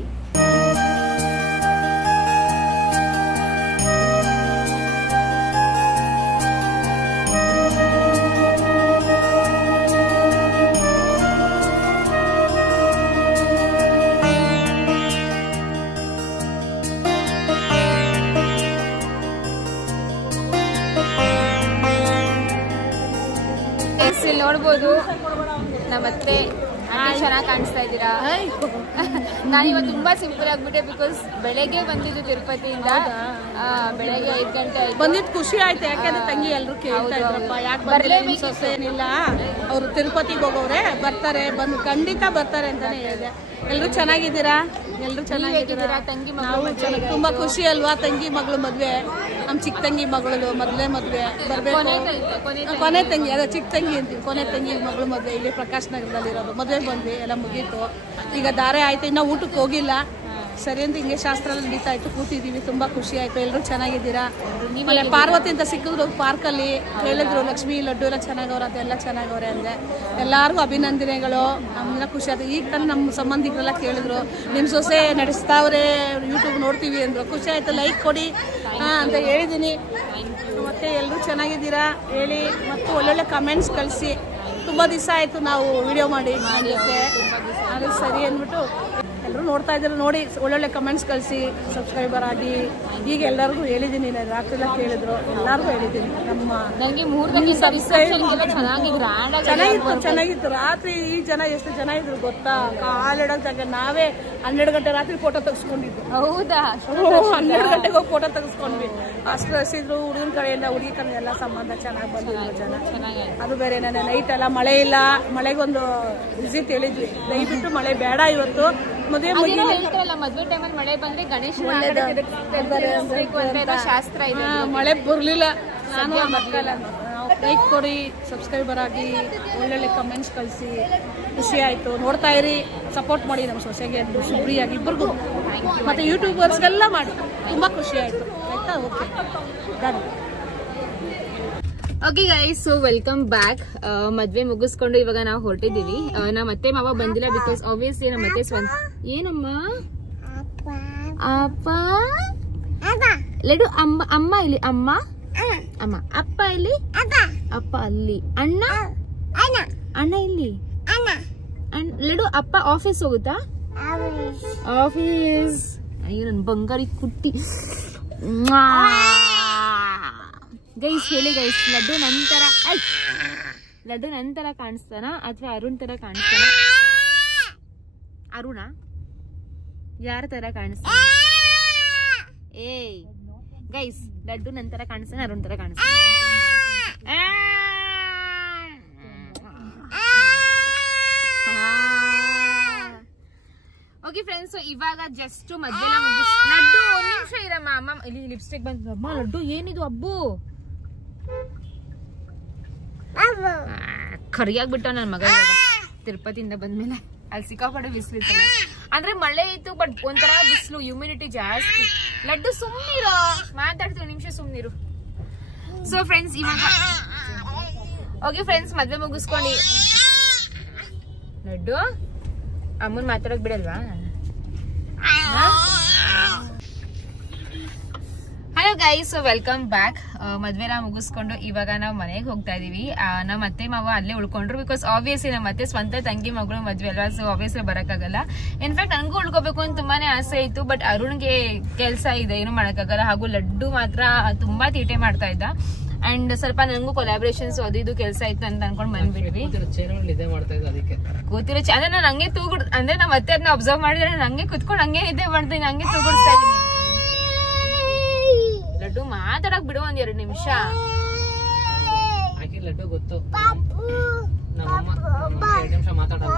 ನೋಡ್ಬೋದು ನಮ್ಮತ್ತೆ ಚೆನ್ನಾಗಿ ಕಾಣಿಸ್ತಾ ಇದ್ದೀರಾ. ನಾನಿವತ್ತು ತುಂಬಾ ಸಿಂಪಲ್ ಆಗ್ಬಿಟ್ಟೆ, ಬಿಕಾಸ್ ಬೆಳಗ್ಗೆ ಬಂದಿದ್ದು ತಿರುಪತಿಯಿಂದ, ಬೆಳಗ್ಗೆ 5 ಗಂಟೆ ಆಯ್ತು. ಬಂದಿದ್ದು ಖುಷಿ ಆಯ್ತು, ಯಾಕಂದ್ರೆ ತಂಗಿ ಎಲ್ರು ಕೇಳ್ತಾ ಇದ್ರಪ್ಪ, ಯಾಕೆ ಬರ್ಲೇಬೇಕು ಏನಿಲ್ಲ, ಅವ್ರು ತಿರುಪತಿಗೆ ಹೋಗೋರೆ, ಬರ್ತಾರೆ, ಬಂದು ಖಂಡಿತ ಬರ್ತಾರೆ ಅಂತಾನೆ ಹೇಳಿದೆ. ಎಲ್ರು ಚೆನ್ನಾಗಿದ್ದೀರಾ? ಎಲ್ರು ಚೆನ್ನಾಗಿದ್ದೀರಾ? ತಂಗಿ ಮಗಳು ತುಂಬಾ ಖುಷಿ ಅಲ್ವಾ? ತಂಗಿ ಮಗಳು ಮದ್ವೆ, ನಮ್ ಚಿಕ್ಕ ತಂಗಿ ಮಗಳು ಮೊದಲೇ ಮದ್ವೆ ಬರ್ಬೇಕು. ಕೊನೆ ತಂಗಿ, ಅದೇ ಚಿಕ್ಕ ತಂಗಿ ಅಂತೀವಿ, ಕೊನೆ ತಂಗಿ ಮಗಳು ಮದ್ವೆ ಇಲ್ಲಿ ಪ್ರಕಾಶ್ ನಗರದಲ್ಲಿ ಇರೋದು. ಮದ್ವೆ ಬಂದ್ವಿ, ಎಲ್ಲ ಮುಗೀತು, ಈಗ ದಾರೆ ಆಯ್ತು, ಇನ್ನ ಊಟಕ್ಕೆ ಹೋಗಿಲ್ಲ. ಸರಿ ಅಂತ ಹಿಂಗೆ ಶಾಸ್ತ್ರ ಎಲ್ಲ ನಡೀತಾ ಇತ್ತು, ಕೂತಿದ್ದೀವಿ, ತುಂಬಾ ಖುಷಿ ಆಯ್ತು. ಎಲ್ಲರೂ ಚೆನ್ನಾಗಿದ್ದೀರಾ? ಆಮೇಲೆ ಪಾರ್ವತಿ ಅಂತ ಸಿಕ್ಕಿದ್ರು ಪಾರ್ಕಲ್ಲಿ, ಹೇಳಿದ್ರು ಲಕ್ಷ್ಮಿ ಲಡ್ಡು ಎಲ್ಲ ಚೆನ್ನಾಗವ್ರೆ ಅಂತ, ಎಲ್ಲ ಚೆನ್ನಾಗವ್ರೆ ಅಂದೆ. ಎಲ್ಲರಿಗೂ ಅಭಿನಂದನೆಗಳು, ನಮ್ಗೆಲ್ಲ ಖುಷಿ ಆಯ್ತು. ಈಗ ತಾನು ನಮ್ಮ ಸಂಬಂಧಿಕರೆಲ್ಲ ಕೇಳಿದ್ರು, ನಿಮ್ಮ ಸೊಸೆ ನಡೆಸ್ತಾವ್ರೆ, ಯೂಟ್ಯೂಬ್ ನೋಡ್ತೀವಿ ಅಂದರು, ಖುಷಿ ಆಯ್ತು, ಲೈಕ್ ಕೊಡಿ ಅಂತ ಹೇಳಿದ್ದೀನಿ. ಮತ್ತೆ ಎಲ್ಲರೂ ಚೆನ್ನಾಗಿದ್ದೀರಾ ಹೇಳಿ, ಮತ್ತು ಒಳ್ಳೊಳ್ಳೆ ಕಮೆಂಟ್ಸ್ ಕಳಿಸಿ. ತುಂಬ ದಿವಸ ಆಯಿತು ನಾವು ವಿಡಿಯೋ ಮಾಡಿ ಜೊತೆ, ಅದು ಸರಿ ಅಂದ್ಬಿಟ್ಟು ಎಲ್ಲರೂ ನೋಡ್ತಾ ಇದ್ರು, ನೋಡಿ ಒಳ್ಳೊಳ್ಳೆ ಕಮೆಂಟ್ಸ್ ಕಳಿಸಿ, ಸಬ್ಸ್ಕ್ರೈಬರ್ ಆಗಿ. ಈಗ ಎಲ್ಲರಿಗೂ ಹೇಳಿದ್ದೀನಿ, ರಾತ್ರಿ ಎಲ್ಲ ಕೇಳಿದ್ರು, ಎಲ್ಲರಿಗೂ ಹೇಳಿದ್ದೀನಿ. ನಮ್ಮ ಚೆನ್ನಾಗಿತ್ತು ರಾತ್ರಿ. ಈ ಜನ ಎಷ್ಟು ಜನ ಇದ್ರು ಗೊತ್ತಾ, ಕಾಲಿಡೋದಾಗ ನಾವೇ 12 ಗಂಟೆ ರಾತ್ರಿ ಫೋಟೋ ತೆಗೆಸ್ಕೊಂಡಿದ್ದು. ಹೌದಾ? 12 ಗಂಟೆಗೆ ಹೋಗಿ ಫೋಟೋ ತೆಗೆಸ್ಕೊಂಡ್ವಿ. ಅಷ್ಟು ರಸಿದ್ರು, ಹುಡುಗನ ಕಡೆಯಿಂದ ಹುಡುಗಿ ಕಡೆ ಎಲ್ಲ ಸಂಬಂಧ ಚೆನ್ನಾಗಿ ಬಂದಿದ್ರು ಜನ. ಅದು ಬೇರೆ, ನೈಟ್ ಎಲ್ಲ ಮಳೆ ಇಲ್ಲ, ಮಳೆಗೊಂದು ವಿಸಿಟ್ ಹೇಳಿದ್ವಿ, ದಯವಿಟ್ಟು ಮಳೆ ಬೇಡ ಇವತ್ತು, ಮದುವೆ ಮಳೆ ಬಂದ್ರೆ ಗಣೇಶ ಶಾಸ್ತ್ರ ಇದೆ. ಮಳೆ ಬರ್ಲಿಲ್ಲ, ನಾನು ಮಕ್ಕಳ ಲೈಕ್ ಕೊಡಿ, ಸಬ್ಸ್ಕ್ರೈಬರ್ ಆಗಿ, ಒಳ್ಳೊಳ್ಳೆ ಕಮೆಂಟ್ಸ್ ಕಳಿಸಿ, ಖುಷಿ ಆಯ್ತು. ನೋಡ್ತಾ ಇರಿ, ಸಪೋರ್ಟ್ ಮಾಡಿ ನಮ್ಮ ಸೊಸೆಗೆ, ಶುಭ್ರಿಯಾಗಿ ಇಬ್ಬರಿಗೂ, ಮತ್ತೆ ಯೂಟ್ಯೂಬರ್ಸ್ಗೆಲ್ಲ ಮಾಡಿ. ತುಂಬಾ ಖುಷಿ ಆಯ್ತು. ಆಯ್ತಾ? Okay, done. Okay guys, so welcome back. ಮದ್ವೆ ಮುಗಿಸ್ಕೊಂಡು ಇವಾಗ ನಾವು ಹೊರಟಿದ್ದೀವಿ. ನಮ್ಮ ಅತ್ತೆ ಮಾವ ಬಂದಿಲ್ಲ, ಬಿಕಾಸ್ ಆಬ್ವಿಯಸ್ಲಿ ನಮ್ಮ ಅತ್ತೆ ಸ್ವಂತ. ಏನಮ್ಮ ಅಪ್ಪ ಲಡ್ಡು, ಅಮ್ಮ ಇಲ್ಲಿ, ಅಮ್ಮ ಅಮ್ಮ, ಅಪ್ಪ ಇಲ್ಲಿ, ಅಪ್ಪ ಅಲ್ಲಿ, ಅಣ್ಣ ಅಣ್ಣ ಇಲ್ಲಿ, ಲಡ್ಡು ಅಪ್ಪ ಆಫೀಸ್ ಹೋಗುತ್ತಾ? ಆಫೀಸ್. ಅಯ್ಯೋ ನನ್ ಬಂಗಾರಿ ಕುಟ್ಟಿ. ಗೈಸ್ ಹೇಳಿ ಗೈಸ್, ಲಡ್ಡು ನಂತರ ಕಾಣಿಸ್ತಾನ ಅಥವಾ ಅರುಣ್ ತರ ಕಾಣಿಸ್ತಾನ? ಅರುಣ ಯಾರ ತರ ಕಾಣಿಸ್ತಾನ? ಏಯ್ ಗೈಸ್, ಲಡ್ಡು ನಂತರ ಕಾಣಿಸ್ತಾನೆ, ಅರುಣ್ ತರ ಕಾಣಿಸ್ತಾನೆ? ಓಕೆ ಫ್ರೆಂಡ್ಸ್, ಇವಾಗ ಜಸ್ಟ್ ಮಧ್ಯಾಹ್ನ ಲಡ್ಡು ಒಂದ್ ನಿಮಿಷ ಇರಮ್ಮ. ಅಮ್ಮ ಇಲ್ಲಿ ಲಿಪ್ಸ್ಟಿಕ್ ಬಂತು. ಅಮ್ಮ ಲಡ್ಡು ಏನಿದು ಅಬ್ಬು ಕರಿಯಾಗ್ಬಿಟ್ಟ ನನ್ನ ಮಗ ತಿರುಪತಿಯಿಂದ ಬಂದ್ಮೇಲೆ. ಅಲ್ಲಿ ಸಿಕ್ಕಾಪಟ್ಟೆ ಬಿಸಿಲು ಇತ್ತಲ್ಲ, ಅಂದ್ರೆ ಮಳೆ ಇತ್ತು ಬಟ್ ಒಂಥರ ಬಿಸಿಲು, ಹ್ಯೂಮಿಡಿಟಿ ಜಾಸ್ತಿ. ಲಡ್ಡು ಸುಮ್ನಿರೋ, ಮಾತಾಡ್ತೀವಿ ನಿಮಿಷ ಸುಮ್ನಿರು. ಸೊ ಫ್ರೆಂಡ್ಸ್ ಇವಾಗ ಓಕೆ ಫ್ರೆಂಡ್ಸ್, ಮದ್ವೆ ಮುಗಿಸ್ಕೊಂಡು ಲಡ್ಡು ಅಮ್ಮನ್ ಮಾತಾಡಕ್ ಬಿಡಲ್ವಾ? Hello guys, welcome back. ಮದ್ವೆಲ್ಲ ಮುಗಿಸ್ಕೊಂಡು ಇವಾಗ ನಾವು ಮನೆಗೆ ಹೋಗ್ತಾ ಇದೀವಿ. ನಮ್ಮ ಅತ್ತೆ ಮಾವ ಅಲ್ಲೇ ಉಳ್ಕೊಂಡ್ರು, ಬಿಕಾಸ್ ಆಬ್ವಿಯಸ್ಲಿ ನಮ್ಮ ಅತ್ತೆ ಸ್ವಂತ ತಂಗಿ ಮಗಳು ಮದ್ವೆ ಅಲ್ವಾ, ಸೊ ಆಬ್ವಿಯಸ್ಲಿ ಬರಕ್ಕಾಗಲ್ಲ. ಇನ್ಫ್ಯಾಕ್ಟ್ ನನಗೂ ಉಳ್ಕೋಬೇಕು ಅಂತ ತುಂಬಾನೇ ಆಸೆ ಇತ್ತು, ಬಟ್ ಅರುಣ್ಗೆ ಕೆಲಸ ಇದೆ, ಏನು ಮಾಡಕ್ಕಾಗಲ್ಲ. ಹಾಗೂ ಲಡ್ಡು ಮಾತ್ರ ತುಂಬಾ ತೀಟೆ ಮಾಡ್ತಾ ಇದ್ದ. ಅಂಡ್ ಸ್ವಲ್ಪ ನನಗೂ ಕೊಲಾಬ್ರೇಷನ್ಸ್ ಅದು ಇದು ಕೆಲಸ ಇತ್ತು ಅಂತ ಅನ್ಕೊಂಡ್ ಬಂದ್ಬಿಟ್ವಿ. ಕೂತಿರೋ ಅಂದ್ರೆ ನಾನು ಹಂಗೆ ಅಂದ್ರೆ ನಮ್ಮ ಅತ್ತೆ ಅದನ್ನ ಅಬ್ಸರ್ವ್ ಮಾಡಿದ್ರೆ ನಾನು ಹಂಗೆ ಕುತ್ಕೊಂಡು ಹಂಗೆ ನಿದ್ದೆ ಮಾಡ್ತೀನಿ, ಹಂಗೆ ತೂಗುಡ್ತಾ ಇದೀನಿ. ಲಡ್ಡು ಮಾತಾಡಕ್ ಬಿಡು ಒಂದ್ 2 ನಿಮಿಷ. ಲಡ್ಡು ಗೊತ್ತು ನಮ್ಮಮ್ಮ 2 ನಿಮಿಷ ಮಾತಾಡಲ್ಲ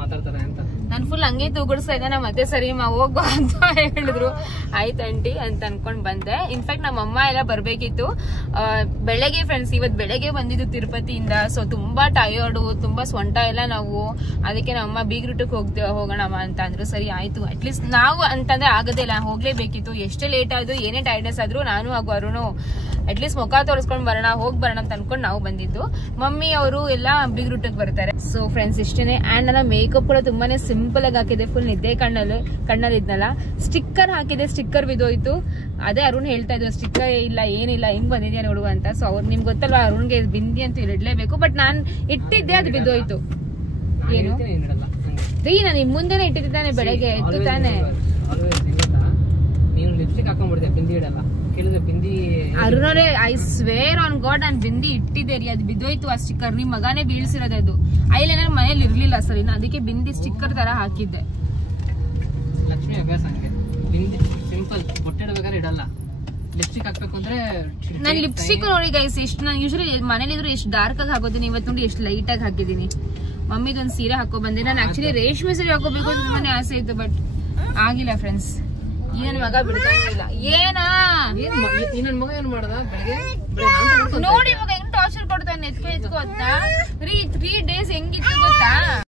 ಮಾತಾಡ್ತಾರೆ ಅಂತ. ನಾನು ಫುಲ್ ಹಂಗೆ ತೂಗುಡ್ಸ್ತಾ ಇದ್ದೆ. ನಮ್ಮ ಮತ್ತೆ ಸರಿ ಹೋಗೋ ಅಂತ ಹೇಳಿದ್ರು. ಆಯ್ತು ಆಂಟಿ ಅಂತ ಅನ್ಕೊಂಡ್ ಬಂದೆ. ಇನ್ಫ್ಯಾಕ್ಟ್ ನಮ್ಮ ಅಮ್ಮ ಎಲ್ಲ ಬರ್ಬೇಕಿತ್ತು ಬೆಳಗ್ಗೆ. ಫ್ರೆಂಡ್ಸ್ ಇವತ್ ಬೆಳಗ್ಗೆ ಬಂದಿದ್ದು ತಿರುಪತಿಯಿಂದ. ಸೊ ತುಂಬಾ ಟಯರ್ಡು, ತುಂಬಾ ಸೊಂಟ ಎಲ್ಲ ನಾವು. ಅದಕ್ಕೆ ನಮ್ಮ ಬೀಗ್ರೂಟಕ್ಕೆ ಹೋಗೋಣಮ್ಮ ಅಂತ ಅಂದ್ರು. ಸರಿ ಆಯ್ತು, ಅಟ್ಲೀಸ್ಟ್ ನಾವು ಅಂತಂದ್ರೆ ಆಗದೇ ಇಲ್ಲ, ಹೋಗ್ಲೇಬೇಕಿತ್ತು. ಎಷ್ಟೇ ಲೇಟ್ ಆದ್ರು, ಏನೇ ಟೈರ್ಡ್ನೆಸ್ ಆದ್ರೂ ನಾನು ಹಾಗೂ ಅರುಣು ಅಟ್ಲೀಸ್ಟ್ ಮುಖ ತೋರಿಸ್ಕೊಂಡ್ ಹೋಗ್ ಬರೋಣ ಅಂತ ಅನ್ಕೊಂಡು ನಾವು ಬಂದಿದ್ದು. ಮಮ್ಮಿ ಅವರು ಎಲ್ಲ ಬೀಗ್ರೂಟಕ್ಕೆ ಬರ್ತಾರೆ. ಸೊ ಫ್ರೆಂಡ್ಸ್ ಇಷ್ಟೇನೆ. ಅಂಡ್ ನನ್ನ ಮೇಕಪ್ ಕೂಡ ತುಂಬಾನೇ ಸಿಂಪಲ್ ಆಗಿ ಹಾಕಿದೆ. ಫುಲ್ ನಿದ್ದೆ ಕಣ್ಣಲ್ಲಿ ಇದ್ನಲ್ಲ, ಸ್ಟಿಕ್ಕರ್ ಹಾಕಿದೆ, ಸ್ಟಿಕ್ಕರ್ ಬಿದ್ದೋಯ್ತು. ಅದೇ ಅರುಣ್ ಹೇಳ್ತಾ ಇದ್ರು ಸ್ಟಿಕ್ಕರ್ ಇಲ್ಲ ಏನಿಲ್ಲ, ಹಿಂಗ್ ಬಂದಿದ್ಯಾ ನೋಡುವ ಅಂತ. ಸೊ ಅವ್ರು ನಿಮ್ಗೆ ಗೊತ್ತಲ್ವಾ, ಅರುಣ್ಗೆ ಬಿಂದಿ ಅಂತ ಇಡ್ಲೇಬೇಕು. ಬಟ್ ನಾನ್ ಇಟ್ಟಿದ್ದೆ, ಅದು ಬಿದ್ದೋಯ್ತು. ಏನು ರೀ, ನಾನು ನಿಮ್ ಮುಂದೆನೆ ಇಟ್ಟಿದ್ದಾನೆ ಬೆಳಗ್ಗೆ ಎದ್ದು ತಾನೆ. ಅರುಣವ್ರೆ, ಐ ಸ್ವೇರ್ ಆನ್ ಗಾಡ್ ನಾನು ಬಿಂದಿ ಇಟ್ಟಿದ್ದೆ ರೀ, ಅದು ಬಿದ್ದೋಯ್ತು ಆ ಸ್ಟಿಕ್ಕರ್. ನಿಮ್ ಮಗನೇ ಬೀಳ್ಸಿರೋದು ಅದು. ಐಲೈನರ್ ಮನೇಲಿ ಇರ್ಲಿಲ್ಲ ಸರಿ, ಅದಕ್ಕೆ ಬಿಂದಿ ಸ್ಟಿಕ್ಕರ್ ತರ ಹಾಕಿದ್ದೆ. ಲಕ್ಷ್ಮಿ ಅಭ್ಯಾಸ ಹಂಗೆ, ಸಿಂಪಲ್ ಬೊಟ್ಟಿಡಬೇಕಾದ್ರೆ ಇಡಲ್ಲ. ಲಿಪ್ಸ್ಟಿಕ್ ಹಾಕ್ಬೇಕು ಅಂದ್ರೆ ನಾನು ಲಿಪ್ಸ್ಟಿಕ್ ನೋಡಿ ಗೈಸ್, ಎಷ್ಟು ನಾನು ಯೂಶಲಿ ಮನೇಲಿ ಇದ್ರು ಎಷ್ಟು ಡಾರ್ಕ್ ಆಗಿ ಹಾಕೋತೀನಿ. ಇವತ್ತು ನೋಡಿ ಎಷ್ಟು ಲೈಟ್ ಆಗಿ ಹಾಕಿದೀನಿ. ಮಮ್ಮಿದೊಂದು ಸೀರೆ ಹಾಕೋ ಬಂದೆ. ನಾನು ಆಕ್ಚುಲಿ ರೇಷ್ಮೆ ಸೀರೆ ಹಾಕೋಬೇಕು ಅಂತ ತುಂಬಾನೇ ಆಸೆ ಇತ್ತು, ಬಟ್ ಆಗಿಲ್ಲ ಫ್ರೆಂಡ್ಸ್. ಈ ನನ್ ಮಗ ಬಿಡ್ತಾ ಇಲ್ಲ. ಏನಾ ನನ್ ಮಗ ಏನ್ ಮಾಡದ ನೋಡಿ, ಇವಾಗ ಹೆಂಗ್ ಟಾರ್ಚರ್ ಕೊಡ್ತಾನೆ ಎತ್ಕೊ ಅಂತ. 3 days ಹೆಂಗಿತ್ತು ಗೊತ್ತಾ?